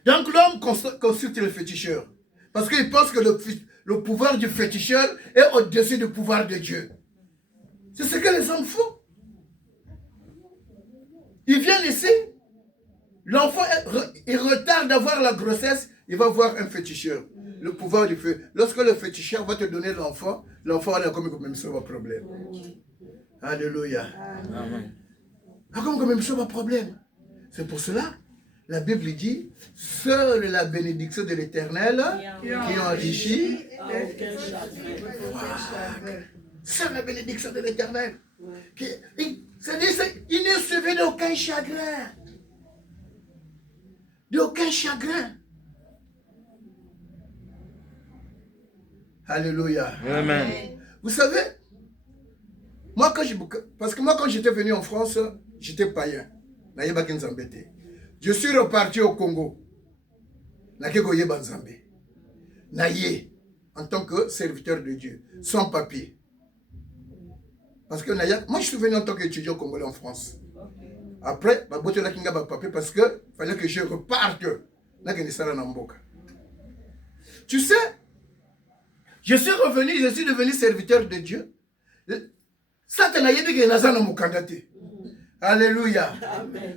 Donc l'homme consulte le féticheur. Parce qu'il pense que le pouvoir du féticheur est au-dessus du pouvoir de Dieu. C'est ce que les hommes font. Ils viennent ici. L'enfant, il retarde d'avoir la grossesse, il va voir un féticheur. Le pouvoir du feu. Lorsque le féticheur va te donner l'enfant a comme même ça un problème. Alléluia. Amen. Comme même ça un problème. C'est pour cela, la Bible dit, seule la bénédiction de l'Éternel qui enrichit. Seule la bénédiction de l'Éternel. C'est-à-dire, il n'est suivi d'aucun chagrin. D'aucun chagrin. Alléluia. Amen. Vous savez, parce que moi quand j'étais venu en France, j'étais païen. Je suis reparti au Congo. En tant que serviteur de Dieu, sans papier. Parce que moi je suis venu en tant qu'étudiant congolais en France. Après, je suis venu papier parce qu'il fallait que je reparte. Tu sais, je suis devenu serviteur de Dieu. Satan yebi ke nazana mukandate. Alléluia.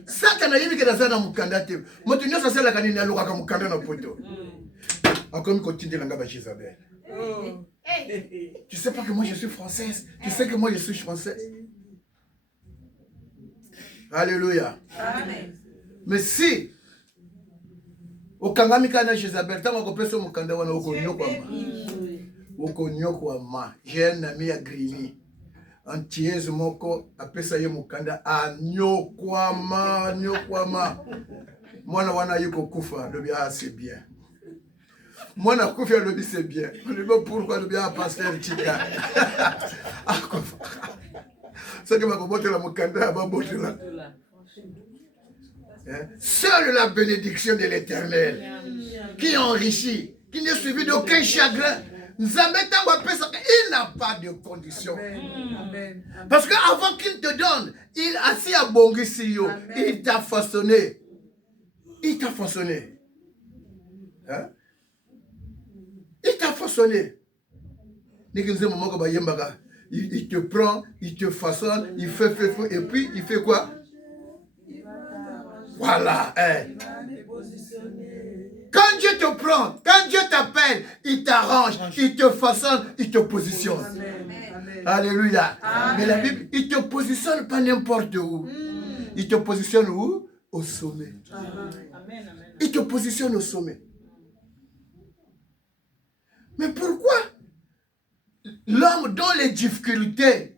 Satan yebi ke nazana mukandate. Moto nyosa sala kanini aluka ka mukanda na poto. Encore continue la ngaba Isabelle. Tu sais pas que moi je suis française. Tu sais que moi je suis française. Alléluia. Amen. Mais si au kangamika na Isabelle tanga ko peso mukanda wana uko nyokwa j'ai un ami à Grigny. Antiez moko apesa ye mukanda nyokwama mwana wana yuko kufa le bien c'est bien Moi, na koufi le dit c'est bien. On dit pourquoi le bien pasteur Chika. Ce que m'a combattu la mokanda va botter là. Seule la bénédiction de l'Éternel qui enrichit, qui n'est suivi d'aucun chagrin. Il n'a pas de condition. Parce qu'avant qu'il te donne, il a assis à Bongisio, il t'a façonné. Il t'a façonné. Hein? Il t'a façonné. Il te prend, il te façonne, il fait, et puis il fait quoi? Voilà. Hein. Quand Dieu te prend, quand Dieu t'appelle, il t'arrange, il te façonne, il te positionne. Amen. Alléluia. Amen. Mais la Bible, il ne te positionne pas n'importe où. Il te positionne où? Au sommet. Amen. Il te positionne au sommet. Mais pourquoi l'homme dans les difficultés,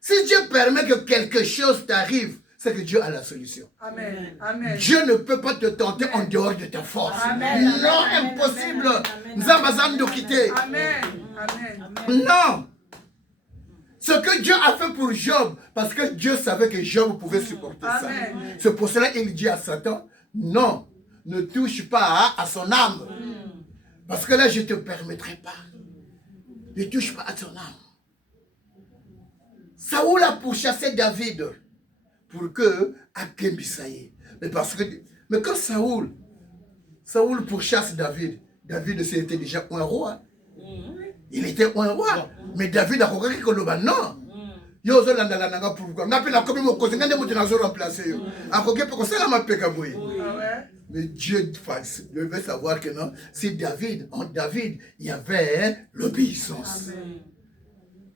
si Dieu permet que quelque chose t'arrive, c'est que Dieu a la solution. Amen. Amen. Dieu ne peut pas te tenter en dehors de ta force. Amen. Non, amen. Impossible. Nous avons de quitter. Amen. Amen. Non. Ce que Dieu a fait pour Job, parce que Dieu savait que Job pouvait supporter ça. C'est pour cela qu'il dit à Satan, non, ne touche pas à son âme. Parce que là, je ne te permettrai pas. Ne touche pas à son âme. Saoul a pourchassé David pour que Akembisaye. Mais quand Saoul pourchasse David, David c'était déjà un roi. Il était un roi. Mais David a compris que le non. Mais Dieu devait savoir que non, c'est David, en David, il y avait l'obéissance.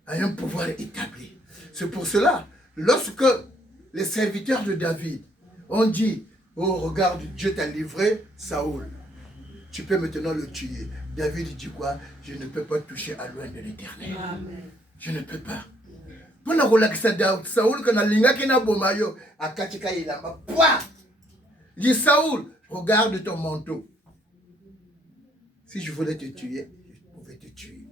Un pouvoir établi. C'est pour cela, lorsque les serviteurs de David ont dit, oh regarde, Dieu t'a livré Saoul, tu peux maintenant le tuer. David dit quoi? Je ne peux pas toucher à loin de l'Éternel. Je ne peux pas. Pour la relaxer Saoul, quand il dit Saoul, regarde ton manteau. Si je voulais te tuer, je pouvais te tuer.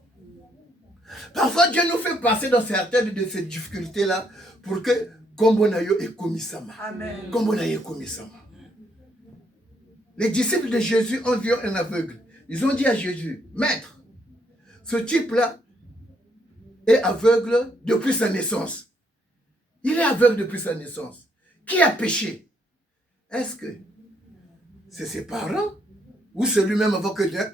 Parfois, Dieu nous fait passer dans certaines de ces difficultés-là pour que Kombonayo et Komisama. Amen. Kombonayo et Komisama. Les disciples de Jésus ont vu un aveugle. Ils ont dit à Jésus, Maître, ce type-là est aveugle depuis sa naissance. Il est aveugle depuis sa naissance. Qui a péché? Est-ce que c'est ses parents ou c'est lui-même avant que Dieu?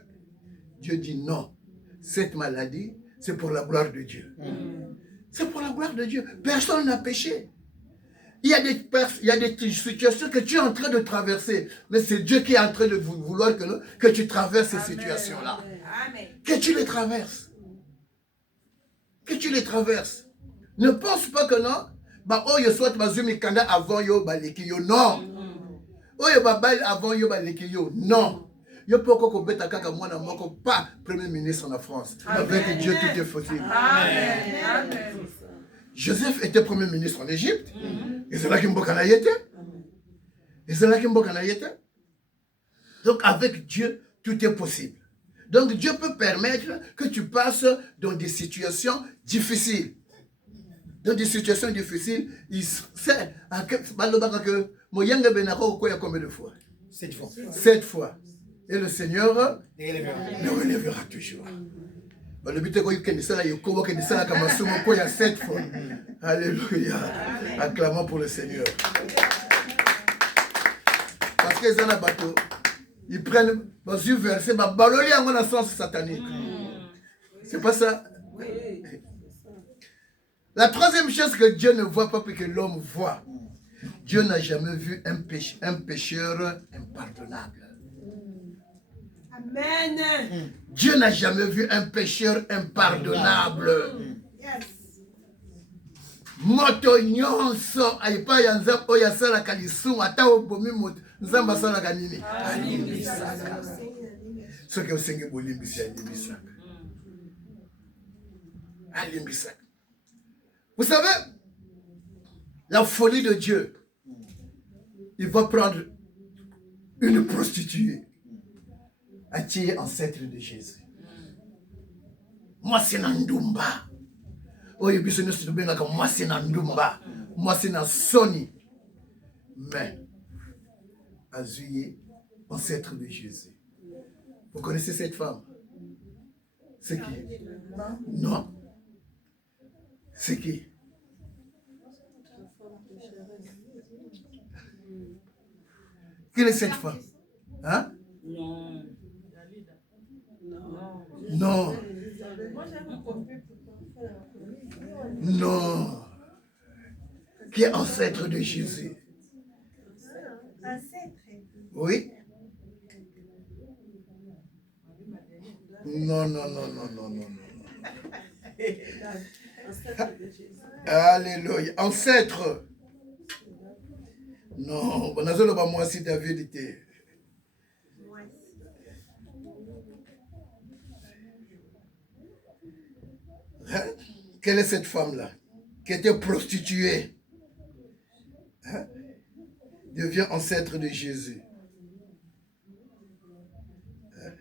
Dieu dit non. Cette maladie, c'est pour la gloire de Dieu. C'est pour la gloire de Dieu. Personne n'a péché. Il y a des situations que tu es en train de traverser. Mais c'est Dieu qui est en train de vouloir que tu traverses ces situations-là. Que tu les traverses. Que tu les traverses. Ne pense pas que non. Bah, oh, yo soit mazumi kanda avant yo baleki yo. Non. Oh, yo babal avant yo baleki yo. Non. Yo poko ko beta kaka mwana moko pas premier ministre en la France. Avec Dieu tout est possible. Amen. Amen. Joseph était premier ministre en Égypte. Et c'est là qu'il m'a été. Et c'est là qu'il m'a été. Donc avec Dieu, tout est possible. Donc Dieu peut permettre que tu passes dans des situations difficiles. Dans des situations difficiles, il sait que Moyanga Benako combien de fois? 7 fois. 7 fois. Et le Seigneur le relèvera toujours. Le but est que ça là, il y a 7 fois. Alléluia. Acclamons pour le Seigneur. Parce que les gens bateau, ils prennent dans un verset, baloli en un sens satanique. C'est pas ça. La troisième chose que Dieu ne voit pas et que l'homme voit, Dieu n'a jamais vu un pécheur impardonnable. Amen. Dieu n'a jamais vu un pécheur impardonnable. Moto nyonso aipa ya nzambe oyo asalaka lisumu ata obomi moto nzambe asalaka nini alimbisaka soki osenge bolimbisi alimbisaka. Vous savez, la folie de Dieu, il va prendre une prostituée. atie ancêtre de Jésus. Moi c'est Nandumba. Oyo biso nyonso tobengaka moi c'est Nandumba. Moi c'est na soni. Mais azui ancêtre de Jésus. Vous connaissez cette femme? C'est qui? Non. C'est qui? Quelle est cette femme? Hein? Non. Non. Non. Qui est ancêtre de Jésus? Oui. Non, non, non, non, non, non, non. Alléluia. Ancêtre. Non, on a besoin de moi si David était. Hein? Quelle est cette femme-là qui était prostituée? Hein? Devient ancêtre de Jésus. Hein?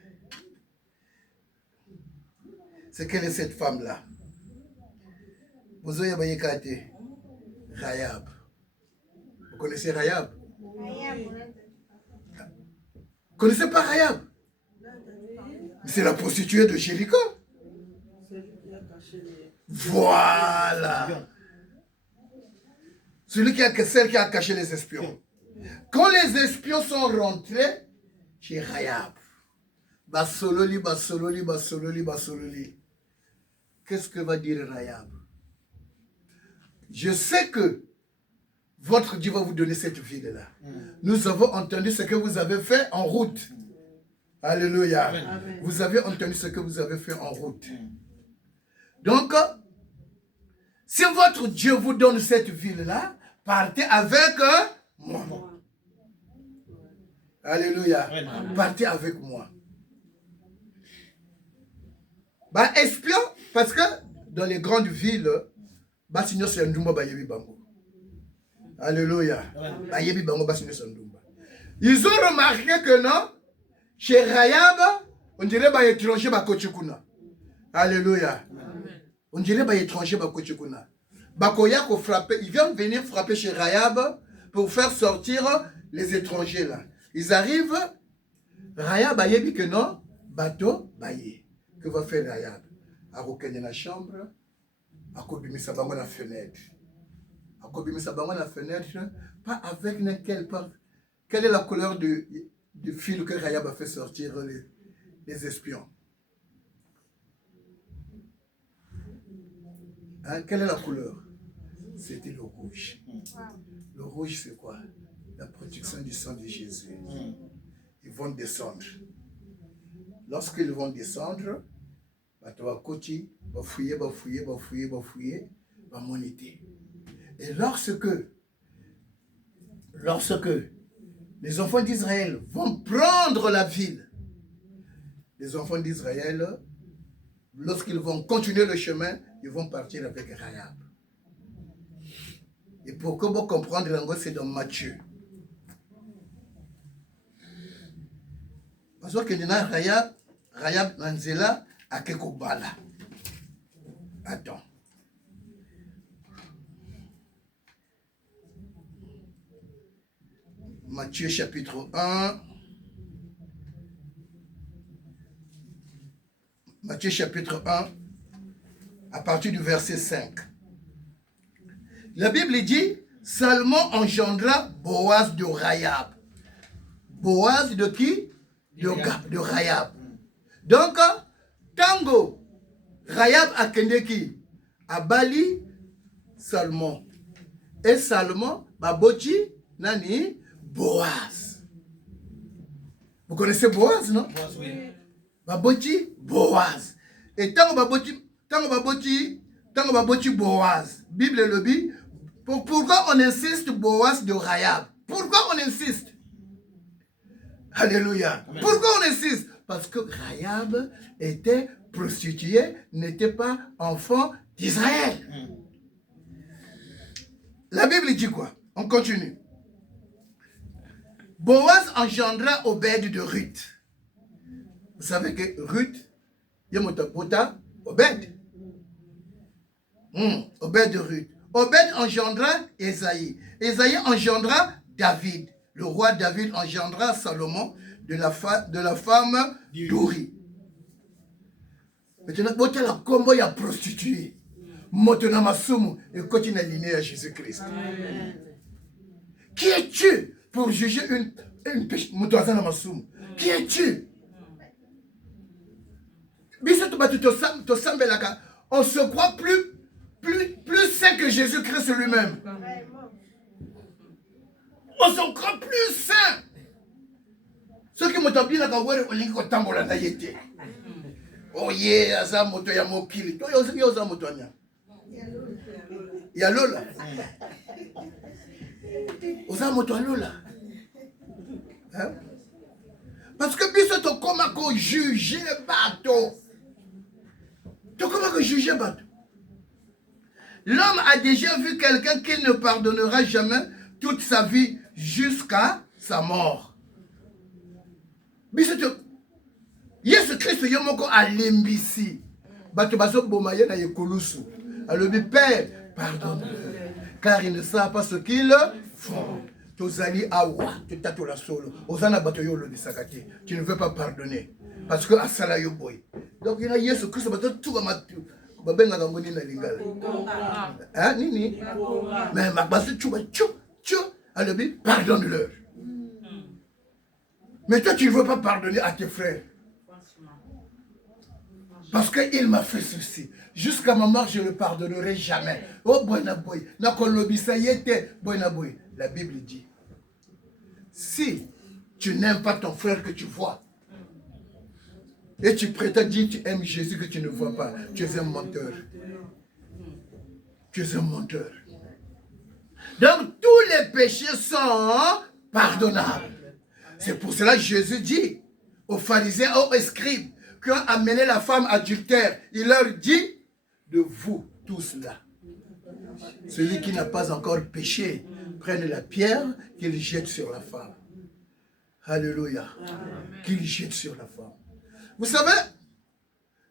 C'est quelle est cette femme-là? Vous avez Rahab. Vous connaissez Rahab? Vous connaissez pas Rahab? C'est la prostituée de Jéricho. Voilà. Celle qui a caché les espions. Quand les espions sont rentrés chez Rahab, Basololi, Basololi, Basololi, Basololi. Qu'est-ce que va dire Rahab? Je sais que votre Dieu va vous donner cette ville-là. Nous avons entendu ce que vous avez fait en route. Alléluia. Amen. Vous avez entendu ce que vous avez fait en route. Donc, si votre Dieu vous donne cette ville-là, partez avec moi. Alléluia. Amen. Partez avec moi. Bah, espion, parce que dans les grandes villes, bah, sinon c'est un Ndumba Bayebi Bango. Alléluia. Bayebi Bango, bah, sinon c'est un Ndumba. Ils ont remarqué que non, chez Rahab, on dirait bah, étranger, bah, Kochikuna. Alléluia. On dirait bah, étranger, bah, Kochikuna. Bakoya ko frapper, ils viennent venir frapper chez Rahab pour faire sortir les étrangers là. Ils arrivent, Rahab a dit que non, bateau, baye. Que va faire Rahab? A reconnaître la chambre, a kobimisa bango la fenêtre. A kobimisa bango la fenêtre, pas avec n'importe part. Quelle est la couleur du fil que Rahab a fait sortir les espions? Hein, quelle est la couleur? C'était le rouge. Le rouge, c'est quoi? La protection du sang de Jésus. Ils vont descendre. Lorsqu'ils vont descendre, va fouiller, va moniter. Et lorsque les enfants d'Israël vont prendre la ville, les enfants d'Israël, lorsqu'ils vont continuer le chemin, ils vont partir avec Rahab. Et pour que vous compreniez l'angle, c'est dans Matthieu. Parce que nous avons Rahab Nanzela à Kekobala. Attends. Matthieu chapitre 1. Matthieu chapitre 1, à partir du verset 5. La Bible dit, Salmon engendra Boaz de Rahab. Boaz de qui? De Rahab. Donc, Tango, Rahab a kendeki, a Bali, Salmon. Et Salmon, Baboti, Nani, Boaz. Vous connaissez Boaz, non? Boaz, oui. Baboti, Boaz. Et Tango Baboti, Boaz. Bible le dit. Pourquoi on insiste Boaz de Rahab? Pourquoi on insiste? Alléluia. Amen. Pourquoi on insiste? Parce que Rahab était prostituée, n'était pas enfant d'Israël. La Bible dit quoi? On continue. Boaz engendra Obed de Ruth. Vous savez que Ruth, il y a Motapota, Obed. Obed de Ruth. Obed engendra Esaïe. Esaïe engendra David. Le roi David engendra Salomon de la femme d'Uri. Maintenant, quand la combo, il y a prostituée. Motona Masumu et continue à lignée à Jésus-Christ. Qui es-tu pour juger une péché? Motona Masumu. Qui es-tu? On se croit plus saint que Jésus-Christ lui-même. On se croit plus saint. Ceux qui m'ont dit que oh yeah, aza moto ya mokili. Toi yoza moto anya. Ya lola. Oza moto lola. Hein? Parce que biso to koma ko juger bateau. To koma ko juger bateau. L'homme a déjà vu quelqu'un qu'il ne pardonnera jamais toute sa vie jusqu'à sa mort. Biso to Yesu Christ yomoko alimbisi. Bato baso bomaye na yekolusu. Alors dit Père, pardonne-leur, car ils ne savent pas ce qu'ils font. Tozali awa, tu tato la solo. Ozana bato yolo de sakati. Tu ne veux pas pardonner parce que asala yo boy. Donc il y a Yesu Christ bato tout matu. Babenga ngoni na lingala. Hein nini? Mais ma baso chuba chu. Alors dit pardonne-leur. Mais toi tu ne veux pas pardonner à tes frères. Parce qu'il m'a fait ceci. Jusqu'à ma mort, je ne le pardonnerai jamais. Oh, boy. La Bible dit, si tu n'aimes pas ton frère que tu vois, et tu prétends dire que tu aimes Jésus que tu ne vois pas, tu es un menteur. Tu es un menteur. Donc, tous les péchés sont pardonnables. C'est pour cela que Jésus dit aux pharisiens, aux scribes, qui ont amené la femme adultère, il leur dit, de vous tous là, celui qui n'a pas encore péché, prenne la pierre qu'il jette sur la femme. Alléluia. Qu'il jette sur la femme. Vous savez,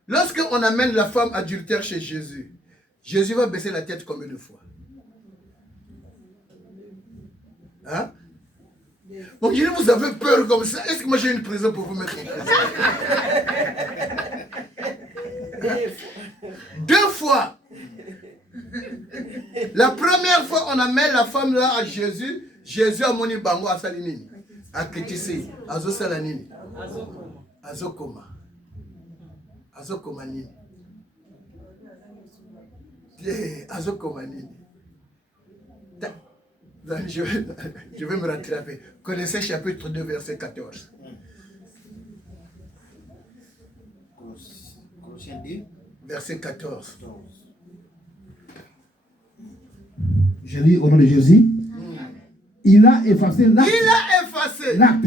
lorsqu'on amène la femme adultère chez Jésus, Jésus va baisser la tête combien de fois? Hein? On dirait vous avez peur comme ça. Est-ce que moi j'ai une prison pour vous mettre en prison? 2 fois. La première fois, on amène la femme là à Jésus. Jésus a moni bango à Salinini. À Ketisi. Azo Salanini. Azokoma. Azokoma nini. Azokoma nini. Je vais me rattraper. Connaissez chapitre 2, verset 14. Verset 14. Je lis au nom de Jésus. Il a effacé l'acte. Il a effacé l'acte.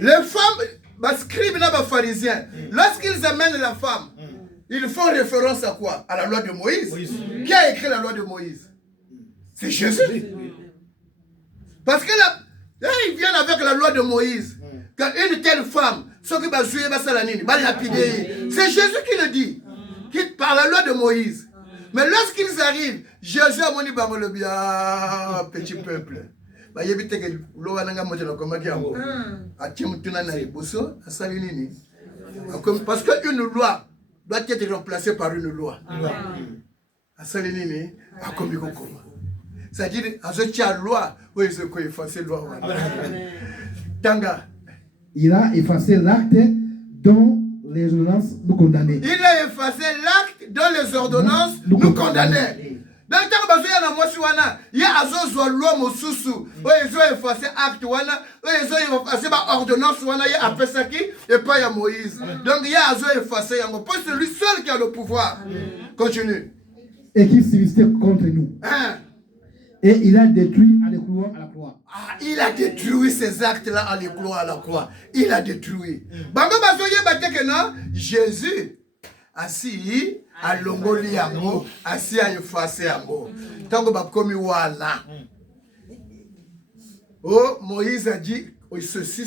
Les femmes, les scribes et les pharisiens, lorsqu'ils amènent la femme, ils font référence à quoi? À la loi de Moïse. Qui a écrit la loi de Moïse? C'est Jésus. Parce que là, ils viennent avec la loi de Moïse. Quand une telle femme, c'est Jésus qui le dit. Par la loi de Moïse. Mais lorsqu'ils arrivent, Jésus a dit, le bien, petit peuple. Parce qu'une loi doit être remplacée par une loi. C'est-à-dire, la loi, oui, c'est quoi effacer la loi. Tanga. Il a effacé l'acte dont les ordonnances nous condamnaient. Il a effacé l'acte dont les ordonnances nous condamnaient. Dans le temps où il y a un loi mosusu, ils ont effacé l'acte, ils ont effacé l'ordonnance, il y a Pesaki et pas il y a Moïse. Donc il y a un effacé, c'est lui seul qui a le pouvoir. Continue. Et qui subsistait contre nous. Et il a détruit à l'éclouant à la croix. Ah, il a détruit ces actes-là à l'éclouant à la croix. Il a détruit. Jésus, assis à l'ongoli yango, assis à effacer yango. Tango bakomi wana. Oh, Moïse a dit, oui, ceci.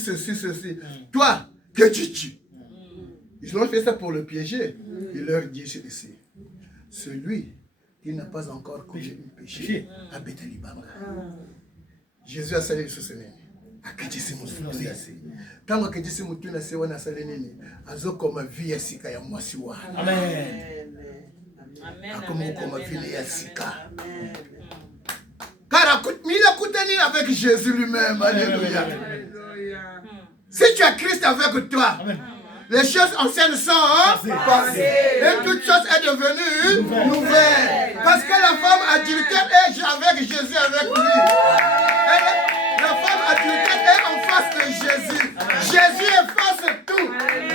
Toi, que dis-tu? Ils ont fait ça pour le piéger. Il leur dit ceci. Celui qui n'a pas encore commis un péché, a Bethany Bamra. Jésus a salé ce semaine. Akatisimu sisi. Tango akatisimu tuna sewa na sale nini. Azoko ma vie ya sika ya mwasi wa. Amen. Akomo koma vie ya sika. Car il a coûté avec Jésus lui-même. Alléluia. Si tu as Christ avec toi, les choses anciennes sont passées. Et toute chose est devenue nouvelle. Parce que la femme adultère est avec Jésus avec lui. La femme adultère est en face de Jésus. Jésus efface tout.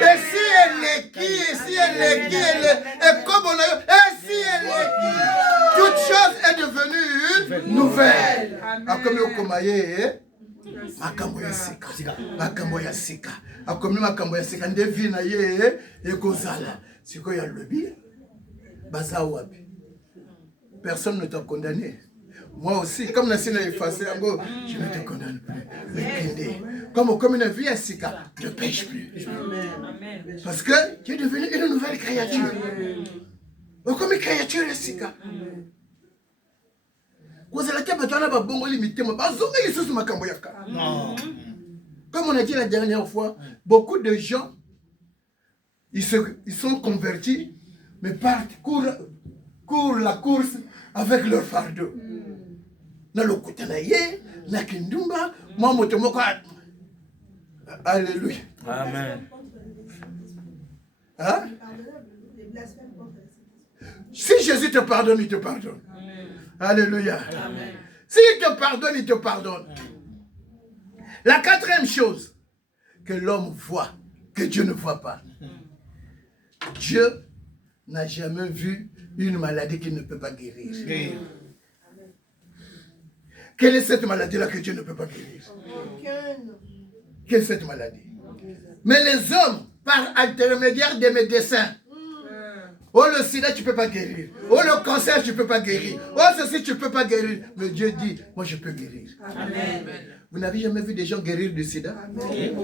Et si elle est qui, et si elle est qui, elle est comme on a eu, et si elle est qui, toute chose est devenue nouvelle. Comme au Komaye, makambo ya sika akomi makambo ya sika nde vi na ye ekozala siko ya lobi baza wapi. Personne ne t'a condamné. Moi aussi, comme Nassina est effacé, je ne te condamne plus. Mais comme une vie à sika, ne pêche plus. Parce que tu es devenu une nouvelle créature. Comme une créature à sika. Comme on a dit la dernière fois, beaucoup de gens, ils sont convertis, mais partent, courent la course avec leur fardeau. Alléluia. Amen. Hein? Si Jésus te pardonne, il te pardonne. Alléluia. Amen. S'il te pardonne, il te pardonne. La quatrième chose que l'homme voit, que Dieu ne voit pas. Dieu n'a jamais vu une maladie qu'il ne peut pas guérir. Quelle est cette maladie-là que Dieu ne peut pas guérir? Quelle est cette maladie? Mais les hommes, par intermédiaire des médecins, oh, le sida, tu ne peux pas guérir. Oh, le cancer, tu ne peux pas guérir. Oh, ceci, tu ne peux pas guérir. Mais Dieu dit, moi, je peux guérir. Amen. Vous n'avez jamais vu des gens guérir du sida? Amen.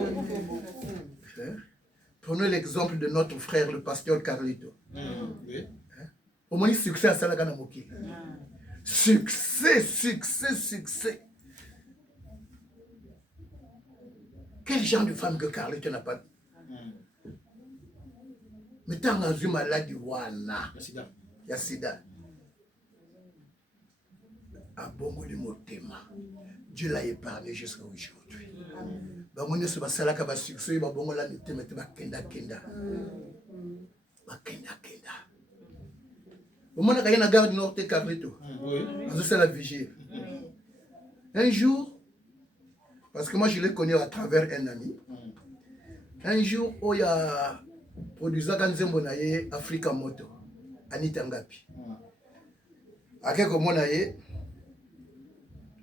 Prenons l'exemple de notre frère, le pasteur Carlito. Au moins, succès à Salagana Moki. Succès. Quel genre de femme que Carlito n'a pas? Mais tant que tu maladie, ya sida. À bon mot de motema. Dieu l'a épargné jusqu'à aujourd'hui. Bango ne se passe là qu'à succès, bango la mitema te bakenda. Au moment où il y a une garde nord de Carlito, c'est la vigile. Un jour, parce que moi je l'ai connu à travers un ami, un jour où il y a produisant Kanzembo naye Africa Moto, Anita Ngapi. À quelques mois naye,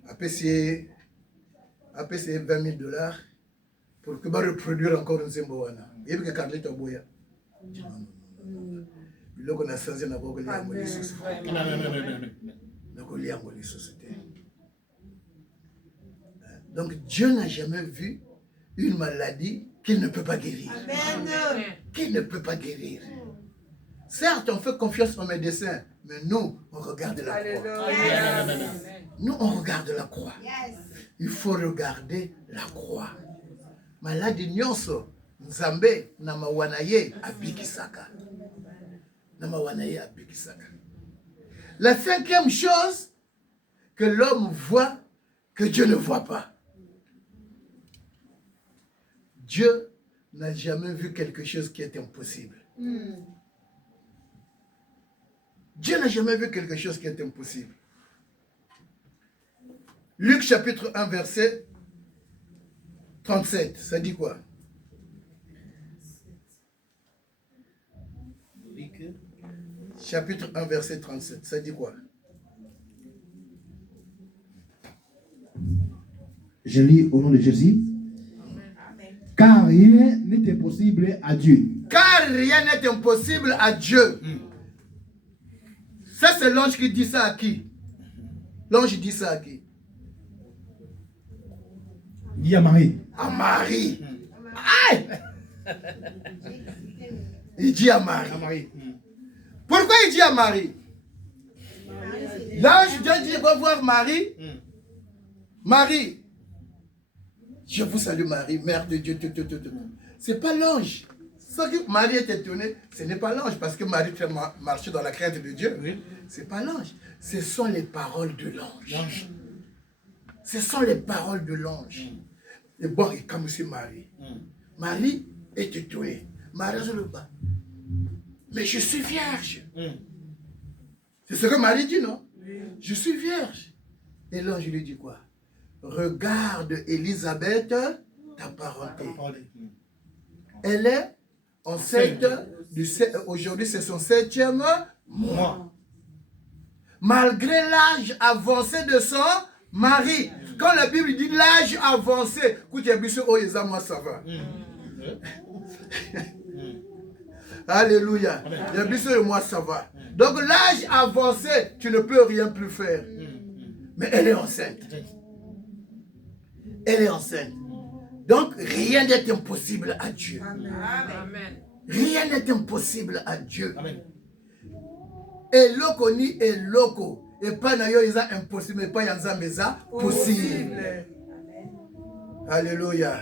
après c'est $20 000 pour que va reproduire encore un Zembo wana. Il y a que Carlito Boya. Le qu'on a changé n'a pas les sociétés. Donc Dieu n'a jamais vu une maladie qu'il ne peut pas guérir. Amen. Qu'il ne peut pas guérir. Certes, on fait confiance aux médecins, mais nous, on regarde la croix. Yes. Nous, on regarde la croix. Yes. Il faut regarder la croix. Maladie nyonso, Nzambe, namawanaye, abikisaka. La cinquième chose que l'homme voit, que Dieu ne voit pas. Dieu n'a jamais vu quelque chose qui est impossible. Dieu n'a jamais vu quelque chose qui est impossible. Luc chapitre 1 verset 37, ça dit quoi? Chapitre 1 verset 37, ça dit quoi? Je lis au nom de Jésus. Car rien n'est impossible à Dieu. Car rien n'est impossible à Dieu. Ça, c'est l'ange qui dit ça à qui? L'ange dit ça à qui? dit à Marie. À Marie. Aïe! Il dit à Marie. À Marie. Pourquoi il dit à Marie? L'ange dit, va voir Marie. Marie, je vous salue Marie, mère de Dieu. C'est pas l'ange. Ce que Marie est étonnée, ce n'est pas l'ange, parce que Marie marchait dans la crainte de Dieu. Oui. C'est pas l'ange. Ce sont les paroles de l'ange. Ce sont les paroles de l'ange. Et bon, et comme c'est Marie. Marie est étonnée. Marie sur le bas. Mais je suis vierge. C'est ce que Marie dit, non? Je suis vierge. Et l'ange lui dit quoi? Regarde Élisabeth, ta parenté. Elle est enceinte, aujourd'hui c'est son 7e mois. Malgré l'âge avancé de son mari. Quand la Bible dit l'âge avancé, ça va. Alléluia. Moi ça va. Donc l'âge avancé, tu ne peux rien plus faire. Mais elle est enceinte. Elle est enceinte. Donc rien n'est impossible à Dieu. Amen. Rien n'est impossible à Dieu. Et loko ni et loko. Et pas na yo isa impossible, mais pas yanza meza possible. Alléluia.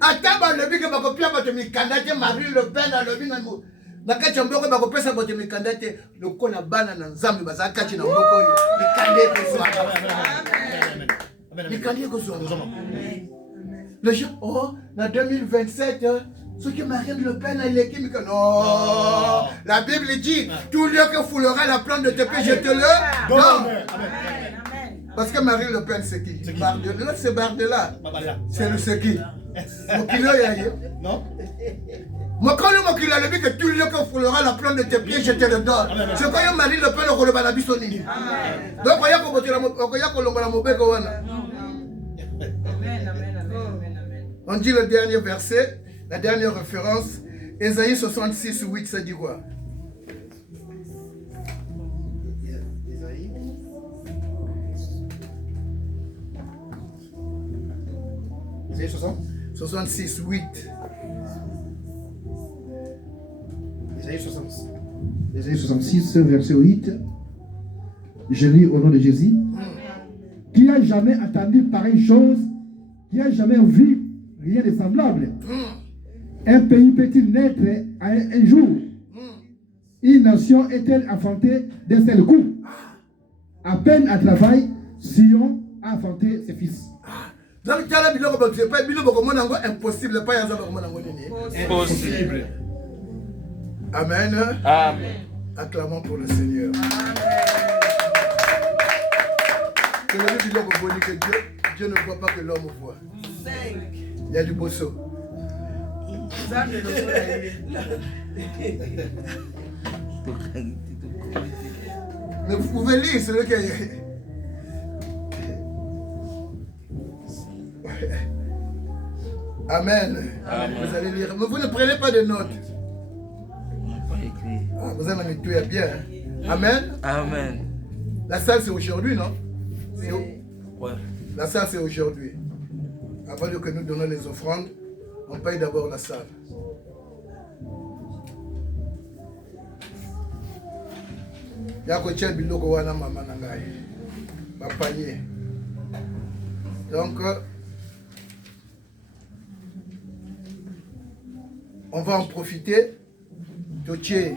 Ataba le bika bakopia bato mikandate Marie Le Pen na lobi na mo. Na kati mboko bakopesa bato mikandate lokola bana na nzambe bazaka kati na mboko yo. Mikande ko Mikande ko le jour, oh, en 2027, ce que Marine Le Pen a l'équipe, non, la Bible dit, tout lieu que foulera la plante de tes pieds, je te le donne. Parce que Marine Le Pen, c'est qui? C'est Bardella. C'est le c'est qui? Non. Moi, quand le mot a dit que tout lieu que foulera la plante de tes pieds, je te le donne. C'est quand Marine Le Pen au Balabisoni. Donc, il y a on dit le dernier verset, la dernière référence, Ésaïe 66, 8, ça dit quoi? Ésaïe 66, 8. Ésaïe 66, verset 8. Je lis au nom de Jésus. Qui a jamais attendu pareille chose? Qui a jamais vu rien de semblable? Un pays peut-il naître un jour? Une nation est-elle enfantée d'un seul coup? À peine à travail, Sion a enfanté ses fils. Donc, impossible. Impossible. Amen. Amen. Acclamons pour le Seigneur. Que Dieu ne voit pas que l'homme voit. Il y a du bosso. Mais vous pouvez lire, c'est le cas. Amen. Amen. Vous allez lire. Mais vous ne prenez pas de notes. Ah, vous allez me tuer bien. Amen. Amen. La salle, c'est aujourd'hui, non? Ouais. La salle, c'est aujourd'hui. Avant que nous donnons les offrandes, on paye d'abord la salle. Donc, on va en profiter. Totier